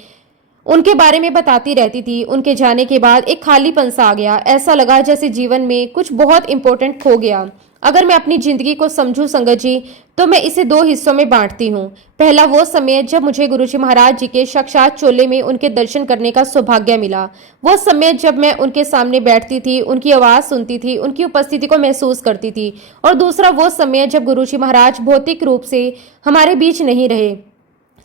उनके बारे में बताती रहती थी। उनके जाने के बाद एक खालीपन सा आ गया। ऐसा लगा जैसे जीवन में कुछ बहुत इंपॉर्टेंट खो गया। अगर मैं अपनी जिंदगी को समझूं संगत जी, तो मैं इसे 2 हिस्सों में बांटती हूँ। पहला वो समय जब मुझे गुरुजी महाराज जी के साक्षात चोले में उनके दर्शन करने का सौभाग्य मिला। वो समय जब मैं उनके सामने बैठती थी, उनकी आवाज़ सुनती थी, उनकी उपस्थिति को महसूस करती थी। और दूसरा वो समय जब गुरुजी महाराज भौतिक रूप से हमारे बीच नहीं रहे,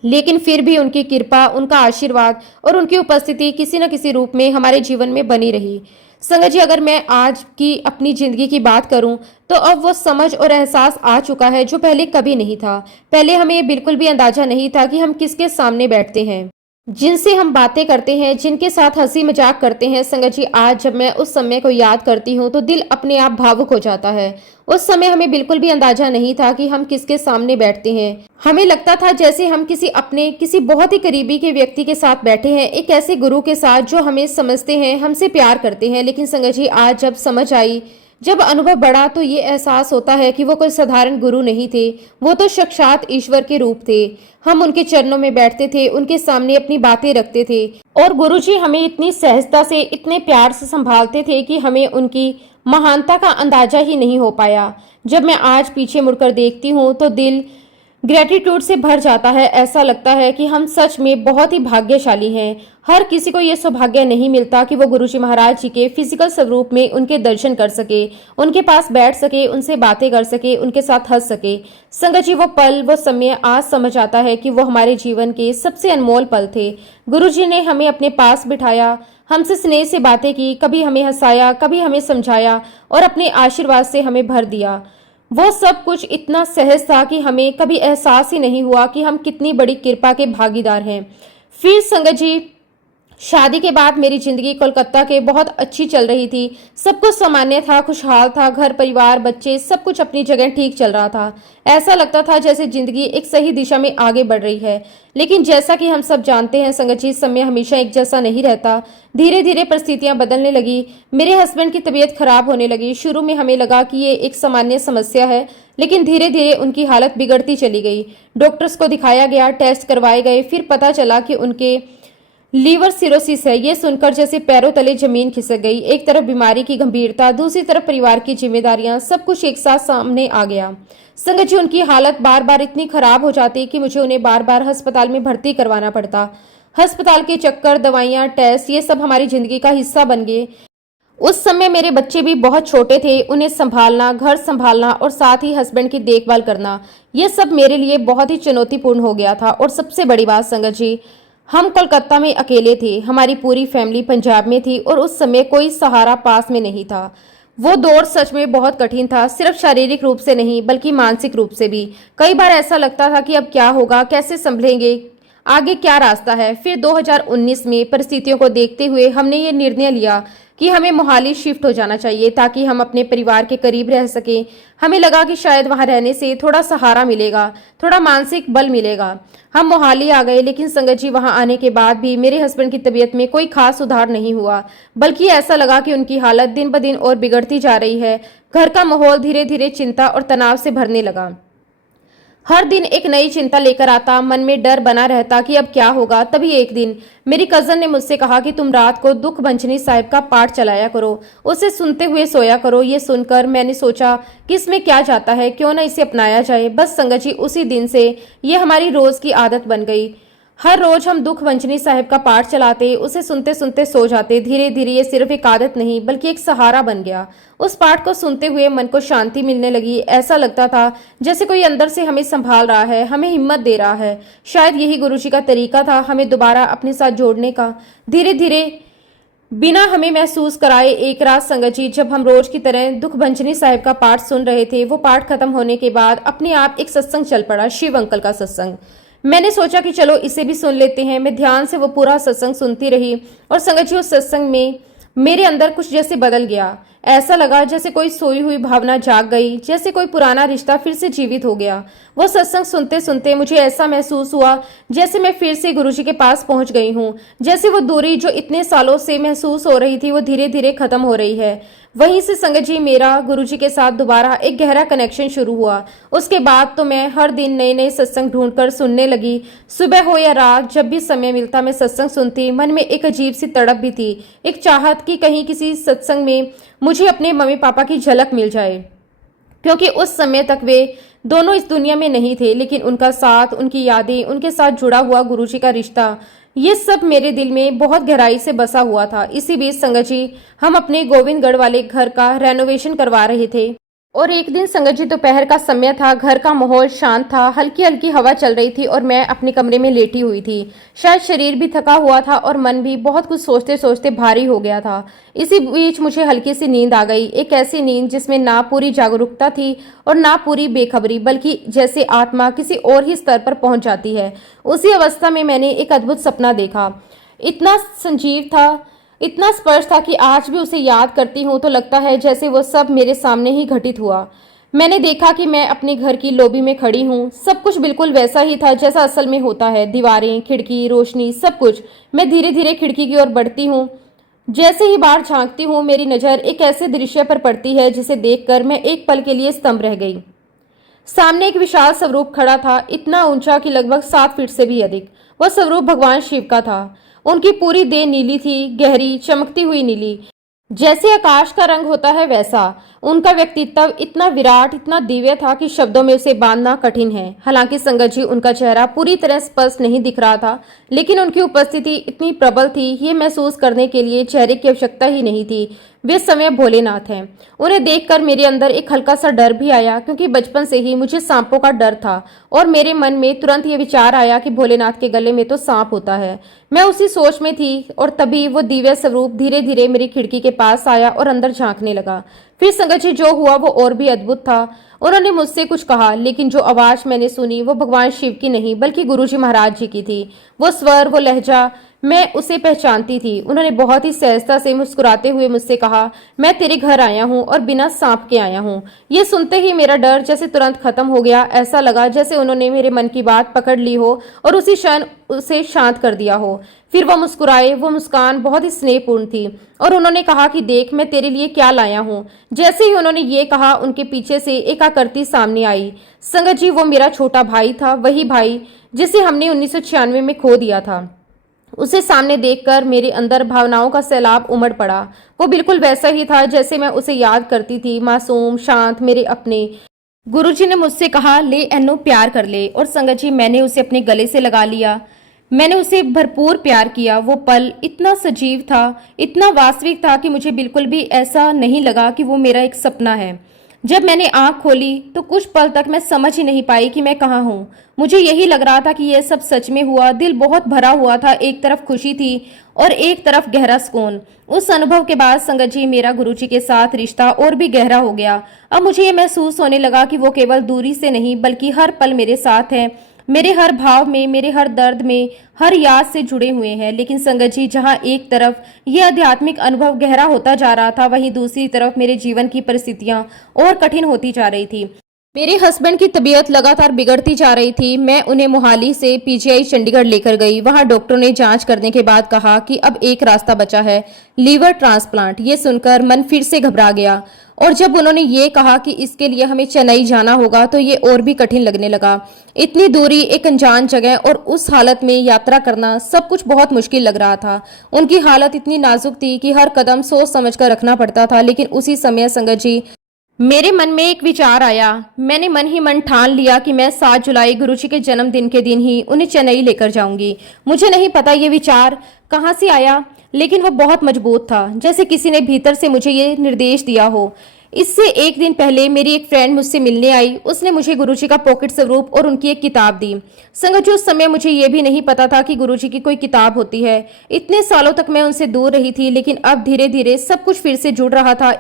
लेकिन फिर भी उनकी कृपा, उनका आशीर्वाद और उनकी उपस्थिति किसी न किसी रूप में हमारे जीवन में बनी रही। संगत जी, अगर मैं आज की अपनी जिंदगी की बात करूं तो अब वो समझ और एहसास आ चुका है जो पहले कभी नहीं था। पहले हमें बिल्कुल भी अंदाजा नहीं था कि हम किसके सामने बैठते हैं। जिनसे हम बातें करते हैं, जिनके साथ हंसी मजाक करते हैं, संगत जी आज जब मैं उस समय को याद करती हूँ तो दिल अपने आप भावुक हो जाता है। उस समय हमें बिल्कुल भी अंदाजा नहीं था कि हम किसके सामने बैठते हैं। हमें लगता था जैसे हम किसी बहुत ही करीबी के व्यक्ति के साथ बैठे हैं, एक ऐसे गुरु के साथ जो हमें समझते हैं, हमसे प्यार करते हैं। लेकिन संगत जी आज जब समझ आई, जब अनुभव बढ़ा तो ये एहसास होता है कि वो कोई साधारण गुरु नहीं थे, वो तो साक्षात ईश्वर के रूप थे। हम उनके चरणों में बैठते थे, उनके सामने अपनी बातें रखते थे और गुरुजी हमें इतनी सहजता से, इतने प्यार से संभालते थे कि हमें उनकी महानता का अंदाजा ही नहीं हो पाया। जब मैं आज पीछे मुड़कर देखती हूँ तो दिल ग्रेटिट्यूड से भर जाता है। ऐसा लगता है कि हम सच में बहुत ही भाग्यशाली हैं। हर किसी को यह सौभाग्य नहीं मिलता कि वो गुरुजी महाराज जी के फिजिकल स्वरूप में उनके दर्शन कर सके, उनके पास बैठ सके, उनसे बातें कर सके, उनके साथ हंस सके। संगत जी वो पल, वो समय आज समझ आता है कि वो हमारे जीवन के सबसे अनमोल पल थे। गुरुजी ने हमें अपने पास बिठाया, हमसे स्नेह से बातें की, कभी हमें हंसाया, कभी हमें समझाया और अपने आशीर्वाद से हमें भर दिया। वो सब कुछ इतना सहज था कि हमें कभी एहसास ही नहीं हुआ कि हम कितनी बड़ी कृपा के भागीदार हैं। फिर संगत जी शादी के बाद मेरी जिंदगी कोलकाता के बहुत अच्छी चल रही थी। सब कुछ सामान्य था, खुशहाल था, घर परिवार बच्चे सब कुछ अपनी जगह ठीक चल रहा था। ऐसा लगता था जैसे जिंदगी एक सही दिशा में आगे बढ़ रही है। लेकिन जैसा कि हम सब जानते हैं संगत जी, समय हमेशा एक जैसा नहीं रहता। धीरे धीरे परिस्थितियां बदलने लगी। मेरे हस्बैंड की तबीयत खराब होने लगी। शुरू में हमें लगा कि ये एक सामान्य समस्या है, लेकिन धीरे धीरे उनकी हालत बिगड़ती चली गई। डॉक्टर्स को दिखाया गया, टेस्ट करवाए गए, फिर पता चला कि उनके लीवर सिरोसिस है। ये सुनकर जैसे पैरों तले जमीन खिसक गई। एक तरफ बीमारी की गंभीरता, दूसरी तरफ परिवार की जिम्मेदारियां, सब कुछ एक साथ सामने आ गया। संगत जी उनकी हालत बार बार इतनी खराब हो जाती कि मुझे उन्हें बार बार अस्पताल में भर्ती करवाना पड़ता। अस्पताल के चक्कर, दवाइयां, टेस्ट, ये सब हमारी जिंदगी का हिस्सा बन गए। उस समय मेरे बच्चे भी बहुत छोटे थे। उन्हें संभालना, घर संभालना और साथ ही हस्बैंड की देखभाल करना, ये सब मेरे लिए बहुत ही चुनौतीपूर्ण हो गया था। और सबसे बड़ी बात संगत जी, हम कोलकाता में अकेले थे। हमारी पूरी फैमिली पंजाब में थी और उस समय कोई सहारा पास में नहीं था। वो दौर सच में बहुत कठिन था, सिर्फ शारीरिक रूप से नहीं बल्कि मानसिक रूप से भी। कई बार ऐसा लगता था कि अब क्या होगा, कैसे संभलेंगे, आगे क्या रास्ता है। फिर 2019 में परिस्थितियों को देखते हुए हमने ये निर्णय लिया कि हमें मोहाली शिफ्ट हो जाना चाहिए ताकि हम अपने परिवार के करीब रह सकें। हमें लगा कि शायद वहां रहने से थोड़ा सहारा मिलेगा, थोड़ा मानसिक बल मिलेगा। हम मोहाली आ गए, लेकिन संगत जी वहां आने के बाद भी मेरे हस्बैंड की तबीयत में कोई खास सुधार नहीं हुआ, बल्कि ऐसा लगा कि उनकी हालत दिन ब दिन और बिगड़ती जा रही है। घर का माहौल धीरे धीरे चिंता और तनाव से भरने लगा। हर दिन एक नई चिंता लेकर आता, मन में डर बना रहता कि अब क्या होगा। तभी एक दिन मेरी कजन ने मुझसे कहा कि तुम रात को दुख भंजनी साहिब का पाठ चलाया करो, उसे सुनते हुए सोया करो। ये सुनकर मैंने सोचा कि इसमें क्या जाता है, क्यों ना इसे अपनाया जाए। बस संगत जी उसी दिन से ये हमारी रोज की आदत बन गई। हर रोज हम दुख वंचनी साहिब का पाठ चलाते, उसे सुनते सुनते सो जाते। धीरे धीरे ये सिर्फ एक आदत नहीं बल्कि एक सहारा बन गया। उस पाठ को सुनते हुए मन को शांति मिलने लगी। ऐसा लगता था जैसे कोई अंदर से हमें संभाल रहा है, हमें हिम्मत दे रहा है। शायद यही गुरुजी का तरीका था हमें दोबारा अपने साथ जोड़ने का। धीरे धीरे बिना हमें महसूस कराए एक रात संगत जी, जब हम रोज की तरह दुख भंजनी साहिब का पाठ सुन रहे थे, वो पाठ खत्म होने के बाद अपने आप एक सत्संग चल पड़ा, शिव अंकल का सत्संग। मैंने सोचा कि चलो इसे भी सुन लेते हैं। मैं ध्यान से वो पूरा सत्संग सुनती रही और संगत जी उस सत्संग में मेरे अंदर कुछ जैसे बदल गया। ऐसा लगा जैसे कोई सोई हुई भावना जाग गई, जैसे कोई पुराना रिश्ता फिर से जीवित हो गया। वो सत्संग सुनते सुनते मुझे ऐसा महसूस हुआ जैसे मैं फिर से गुरुजी के पास पहुंच गई हूँ। जैसे वो दूरी जो इतने सालों से महसूस हो रही थी वो धीरे धीरे खत्म हो रही है। वहीं से संगत जी मेरा गुरुजी के साथ दोबारा एक गहरा कनेक्शन शुरू हुआ। उसके बाद तो मैं हर दिन नए नए सत्संग ढूंढकर सुनने लगी। सुबह हो या रात, जब भी समय मिलता मैं सत्संग सुनती। मन में एक अजीब सी तड़प भी थी, एक चाहत कि कहीं किसी सत्संग में मुझे अपने मम्मी पापा की झलक मिल जाए, क्योंकि उस समय तक वे दोनों इस दुनिया में नहीं थे। लेकिन उनका साथ, उनकी यादें, उनके साथ जुड़ा हुआ गुरुजी का रिश्ता, ये सब मेरे दिल में बहुत गहराई से बसा हुआ था। इसी बीच संगत जी हम अपने गोविंदगढ़ वाले घर का रेनोवेशन करवा रहे थे। और एक दिन संगत जी दोपहर का समय था, घर का माहौल शांत था, हल्की हल्की हवा चल रही थी और मैं अपने कमरे में लेटी हुई थी। शायद शरीर भी थका हुआ था और मन भी बहुत कुछ सोचते सोचते भारी हो गया था। इसी बीच मुझे हल्की सी नींद आ गई, एक ऐसी नींद जिसमें ना पूरी जागरूकता थी और ना पूरी बेखबरी, बल्कि जैसे आत्मा किसी और ही स्तर पर पहुंच जाती है। उसी अवस्था में मैंने एक अद्भुत सपना देखा। इतना संजीव था, इतना स्पष्ट था कि आज भी उसे याद करती हूँ तो लगता है जैसे वो सब मेरे सामने ही घटित हुआ। मैंने देखा कि मैं अपने घर की लॉबी में खड़ी हूँ। सब कुछ बिल्कुल वैसा ही था जैसा असल में होता है, दीवारें, खिड़की, रोशनी, सब कुछ। मैं धीरे धीरे खिड़की की ओर बढ़ती हूँ। जैसे ही बाहर झांकती हूँ मेरी नज़र एक ऐसे दृश्य पर पड़ती है जिसे देखकर मैं एक पल के लिए स्तंभ रह गई। सामने एक विशाल स्वरूप खड़ा था, इतना ऊंचा कि लगभग 7 फीट से भी अधिक। वह स्वरूप भगवान शिव का था। उनकी पूरी देह नीली थी, गहरी चमकती हुई नीली, जैसे आकाश का रंग होता है वैसा। उनका व्यक्तित्व इतना विराट, इतना दिव्य था कि शब्दों में उसे बांधना कठिन है। हालांकि संगत जी उनका चेहरा पूरी तरह स्पष्ट नहीं दिख रहा था, लेकिन उनकी उपस्थिति इतनी प्रबल थी, ये महसूस करने के लिए चेहरे की आवश्यकता ही नहीं थी। वे समय भोलेनाथ हैं। उन्हें देखकर मेरे अंदर एक हल्का सा डर भी आया, क्योंकि बचपन से ही मुझे सांपों का डर था और मेरे मन में तुरंत ये विचार आया कि भोलेनाथ के गले में तो सांप होता है। मैं उसी सोच में थी और तभी वो दिव्य स्वरूप धीरे धीरे मेरी खिड़की के पास आया और अंदर झांकने लगा। फिर संगत जी जो हुआ वो और भी अद्भुत था। उन्होंने मुझसे कुछ कहा, लेकिन जो आवाज मैंने सुनी वो भगवान शिव की नहीं बल्कि गुरुजी महाराज जी की थी। वो स्वर, वो लहजा, मैं उसे पहचानती थी। उन्होंने बहुत ही सहजता से मुस्कुराते हुए मुझसे कहा, मैं तेरे घर आया हूँ और बिना सांप के आया हूँ। ये सुनते ही मेरा डर जैसे तुरंत खत्म हो गया। ऐसा लगा जैसे उन्होंने मेरे मन की बात पकड़ ली हो और उसी क्षण उसे शांत कर दिया हो। फिर वह मुस्कुराए। वो मुस्कान बहुत ही स्नेहपूर्ण थी और उन्होंने कहा कि देख मैं तेरे लिए क्या लाया हूँ। जैसे ही उन्होंने ये कहा उनके पीछे से एक आकृति सामने आई। संगत जी वो मेरा छोटा भाई था, वही भाई जिसे हमने 1996 में खो दिया था। उसे सामने देखकर मेरे अंदर भावनाओं का सैलाब उमड़ पड़ा। वो बिल्कुल वैसा ही था जैसे मैं उसे याद करती थी, मासूम, शांत, मेरे अपने। गुरुजी ने मुझसे कहा, ले एनो प्यार कर ले। और संगत जी मैंने उसे अपने गले से लगा लिया। मैंने उसे भरपूर प्यार किया। वो पल इतना सजीव था, इतना वास्तविक था कि मुझे बिल्कुल भी ऐसा नहीं लगा कि वो मेरा एक सपना है। जब मैंने आंख खोली तो कुछ पल तक मैं समझ ही नहीं पाई कि मैं कहाँ हूँ। मुझे यही लग रहा था कि यह सब सच में हुआ। दिल बहुत भरा हुआ था, एक तरफ खुशी थी और एक तरफ गहरा सुकून। उस अनुभव के बाद संगत जी मेरा गुरुजी के साथ रिश्ता और भी गहरा हो गया। अब मुझे ये महसूस होने लगा कि वो केवल दूरी से नहीं बल्कि हर पल मेरे साथ हैं, मेरे हर भाव में, मेरे हर दर्द में, हर याद से जुड़े हुए हैं। लेकिन संगत जी जहाँ एक तरफ यह आध्यात्मिक अनुभव गहरा होता जा रहा था, वहीं दूसरी तरफ मेरे जीवन की परिस्थितियां और कठिन होती जा रही थी। मेरे हस्बैंड की तबीयत लगातार बिगड़ती जा रही थी। मैं उन्हें मोहाली से पीजीआई चंडीगढ़ लेकर गई। वहां डॉक्टरों ने जांच करने के बाद कहा कि अब एक रास्ता बचा है, लीवर ट्रांसप्लांट। ये सुनकर मन फिर से घबरा गया और जब उन्होंने ये कहा कि इसके लिए हमें चेन्नई जाना होगा तो ये और भी कठिन लगने लगा। इतनी दूरी, एक अनजान जगह और उस हालत में यात्रा करना, सब कुछ बहुत मुश्किल लग रहा था। उनकी हालत इतनी नाजुक थी कि हर कदम सोच समझ कर रखना पड़ता था। लेकिन उसी समय संगत जी मेरे मन में एक विचार आया। मैंने मन ही मन ठान लिया कि मैं 7 जुलाई गुरुजी के जन्मदिन के दिन ही उन्हें चेन्नई लेकर जाऊंगी। मुझे नहीं पता ये विचार कहाँ से आया, लेकिन वो बहुत मजबूत था, जैसे किसी ने भीतर से मुझे ये निर्देश दिया हो। इससे एक दिन पहले मेरी एक फ्रेंड मुझसे मिलने आई। उसने मुझे गुरुजी का पॉकेट स्वरूप और उनकी एक किताब दी। संगत जी उस समय मुझे ये भी नहीं पता था कि गुरुजी की कोई किताब होती है। इतने सालों तक मैं उनसे दूर रही थी, लेकिन अब धीरे धीरे सब कुछ फिर से जुड़ रहा था,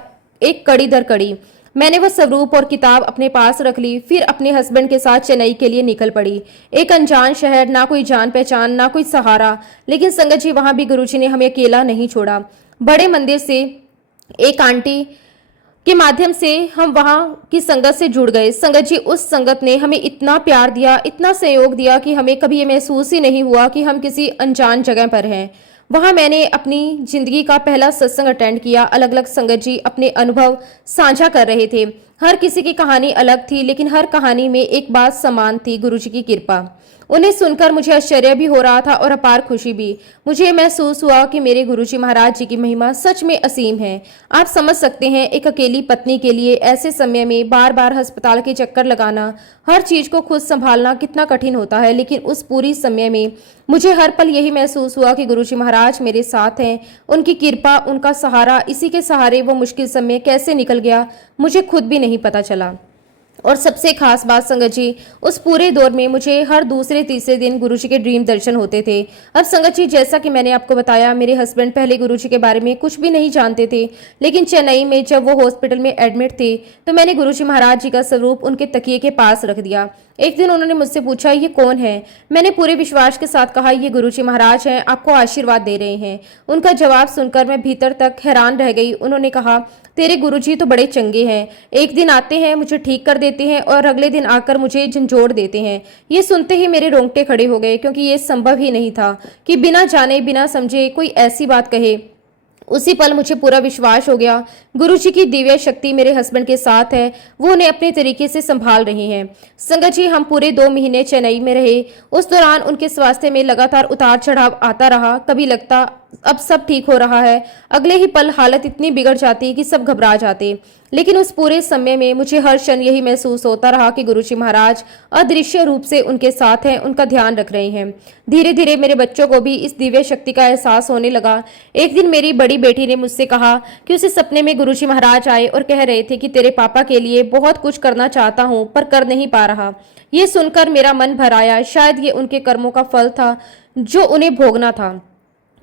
एक कड़ी दर कड़ी। मैंने वह स्वरूप और किताब अपने पास रख ली, फिर अपने हस्बैंड के साथ चेन्नई के लिए निकल पड़ी। एक अनजान शहर, ना कोई जान पहचान, ना कोई सहारा। लेकिन संगत जी वहां भी गुरुजी ने हमें अकेला नहीं छोड़ा। बड़े मंदिर से एक आंटी के माध्यम से हम वहां की संगत से जुड़ गए। संगत जी उस संगत ने हमें इतना प्यार दिया, इतना सहयोग दिया कि हमें कभी ये महसूस ही नहीं हुआ कि हम किसी अनजान जगह पर हैं। वहां मैंने अपनी जिंदगी का पहला सत्संग अटेंड किया। अलग अलग संगत जी अपने अनुभव साझा कर रहे थे। हर किसी की कहानी अलग थी, लेकिन हर कहानी में एक बात समान थी, गुरुजी की कृपा। उन्हें सुनकर मुझे आश्चर्य भी हो रहा था और अपार खुशी भी। मुझे महसूस हुआ कि मेरे गुरुजी महाराज जी की महिमा सच में असीम है। आप समझ सकते हैं, एक अकेली पत्नी के लिए ऐसे समय में बार बार अस्पताल के चक्कर लगाना, हर चीज को खुद संभालना कितना कठिन होता है। लेकिन उस पूरी समय में मुझे हर पल यही महसूस हुआ कि गुरुजी महाराज मेरे साथ हैं। उनकी कृपा, उनका सहारा, इसी के सहारे वो मुश्किल समय कैसे निकल गया मुझे खुद भी नहीं नहीं पता चला। और सबसे खास बात संगत जी, उस पूरे दौर में मुझे हर दूसरे तीसरे दिन गुरुजी के ड्रीम दर्शन होते थे। अब संगत जी, जैसा कि मैंने आपको बताया, मेरे हस्बैंड पहले गुरुजी के बारे में कुछ भी नहीं जानते थे, लेकिन चेन्नई में जब वो हॉस्पिटल में एडमिट थे तो मैंने गुरुजी महाराज जी का स्वरूप उनके तकिए के पास रख दिया। एक दिन उन्होंने मुझसे पूछा, ये कौन है? मैंने पूरे विश्वास के साथ कहा, ये गुरुजी महाराज हैं, आपको आशीर्वाद दे रहे हैं। उनका जवाब सुनकर मैं भीतर तक हैरान रह गई। उन्होंने कहा, तेरे गुरुजी तो बड़े चंगे हैं, एक दिन आते हैं मुझे ठीक कर देते हैं और अगले दिन आकर मुझे झंझोड़ देते हैं। ये सुनते ही मेरे रोंगटे खड़े हो गए, क्योंकि ये संभव ही नहीं था कि बिना जाने बिना समझे कोई ऐसी बात कहे। उसी पल मुझे पूरा विश्वास हो गया, गुरुजी की दिव्य शक्ति मेरे हस्बैंड के साथ है, वो उन्हें अपने तरीके से संभाल रहे हैं। संगत जी, हम पूरे 2 महीने चेन्नई में रहे। उस दौरान उनके स्वास्थ्य में लगातार उतार चढ़ाव आता रहा। कभी लगता अब सब ठीक हो रहा है, अगले ही पल हालत इतनी बिगड़ जाती कि सब घबरा जाते। लेकिन उस पूरे समय में मुझे हर क्षण यही महसूस होता रहा कि गुरुजी महाराज अदृश्य रूप से उनके साथ हैं, उनका ध्यान रख रहे हैं। धीरे धीरे मेरे बच्चों को भी इस दिव्य शक्ति का एहसास होने लगा। एक दिन मेरी बड़ी बेटी ने मुझसे कहा कि उसे सपने में गुरुजी महाराज आए और कह रहे थे कि तेरे पापा के लिए बहुत कुछ करना चाहता हूं पर कर नहीं पा रहा। ये सुनकर मेरा मन भर आया। शायद ये उनके कर्मों का फल था जो उन्हें भोगना था।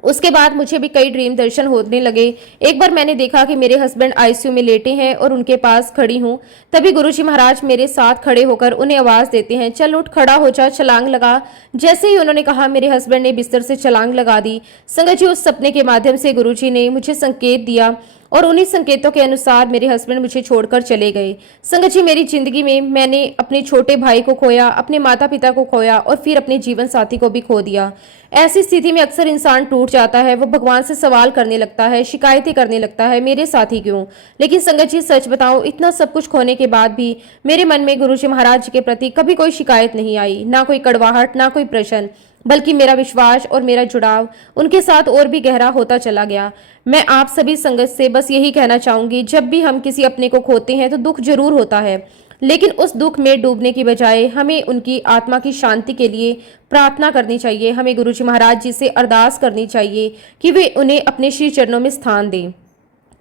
उसके बाद मुझे भी कई ड्रीम दर्शन होने लगे। एक बार मैंने देखा कि मेरे हस्बैंड आईसीयू में लेटे हैं और उनके पास खड़ी हूँ। तभी गुरुजी महाराज मेरे साथ खड़े होकर उन्हें आवाज देते हैं, चल उठ, खड़ा हो जा, छलांग लगा। जैसे ही उन्होंने कहा, मेरे हस्बैंड ने बिस्तर से छलांग लगा दी। संगत जी, उस सपने के माध्यम से गुरुजी ने मुझे संकेत दिया और उन्हीं संकेतों के अनुसार मेरे हस्बैंड मुझे छोड़कर चले गए। संगत जी, मेरी जिंदगी में मैंने अपने छोटे भाई को खोया, अपने माता पिता को खोया और फिर अपने जीवन साथी को भी खो दिया। ऐसी स्थिति में अक्सर इंसान टूट जाता है, वो भगवान से सवाल करने लगता है, शिकायतें करने लगता है, मेरे साथी क्यों। लेकिन संगत जी, सच बताऊं, इतना सब कुछ खोने के बाद भी मेरे मन में गुरुजी महाराज जी के प्रति कभी कोई शिकायत नहीं आई, ना कोई कड़वाहट, ना कोई प्रश्न, बल्कि मेरा विश्वास और मेरा जुड़ाव उनके साथ और भी गहरा होता चला गया। मैं आप सभी संगत से बस यही कहना चाहूंगी, जब भी हम किसी अपने को खोते हैं तो दुख जरूर होता है, लेकिन उस दुख में डूबने की बजाय हमें उनकी आत्मा की शांति के लिए प्रार्थना करनी चाहिए। हमें गुरुजी महाराज जी से अरदास करनी चाहिए कि वे उन्हें अपने श्री चरणों में स्थान दें।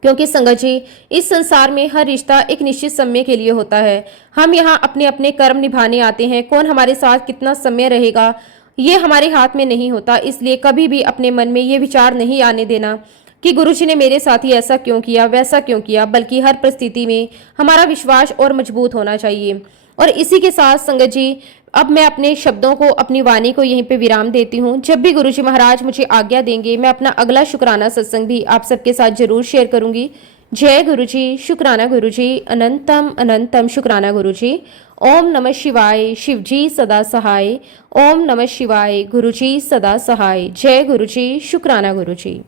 क्योंकि संगत जी, इस संसार में हर रिश्ता एक निश्चित समय के लिए होता है। हम यहाँ अपने अपने कर्म निभाने आते हैं। कौन हमारे साथ कितना समय रहेगा ये हमारे हाथ में नहीं होता। इसलिए कभी भी अपने मन में ये विचार नहीं आने देना कि गुरुजी ने मेरे साथ ही ऐसा क्यों किया, वैसा क्यों किया, बल्कि हर परिस्थिति में हमारा विश्वास और मजबूत होना चाहिए। और इसी के साथ संगत जी, अब मैं अपने शब्दों को, अपनी वाणी को यहीं पे विराम देती हूँ। जब भी गुरुजी महाराज मुझे आज्ञा देंगे, मैं अपना अगला शुक्राना सत्संग भी आप सबके साथ जरूर शेयर करूंगी। जय गुरुजी, शुक्राना गुरुजी, अनंतम अनंतम शुक्राना गुरुजी। ओम नमः शिवाय, शिवजी सदा सहाय। ओम नमः शिवाय, गुरुजी सदा सहाय। जय गुरुजी, शुक्राना गुरुजी।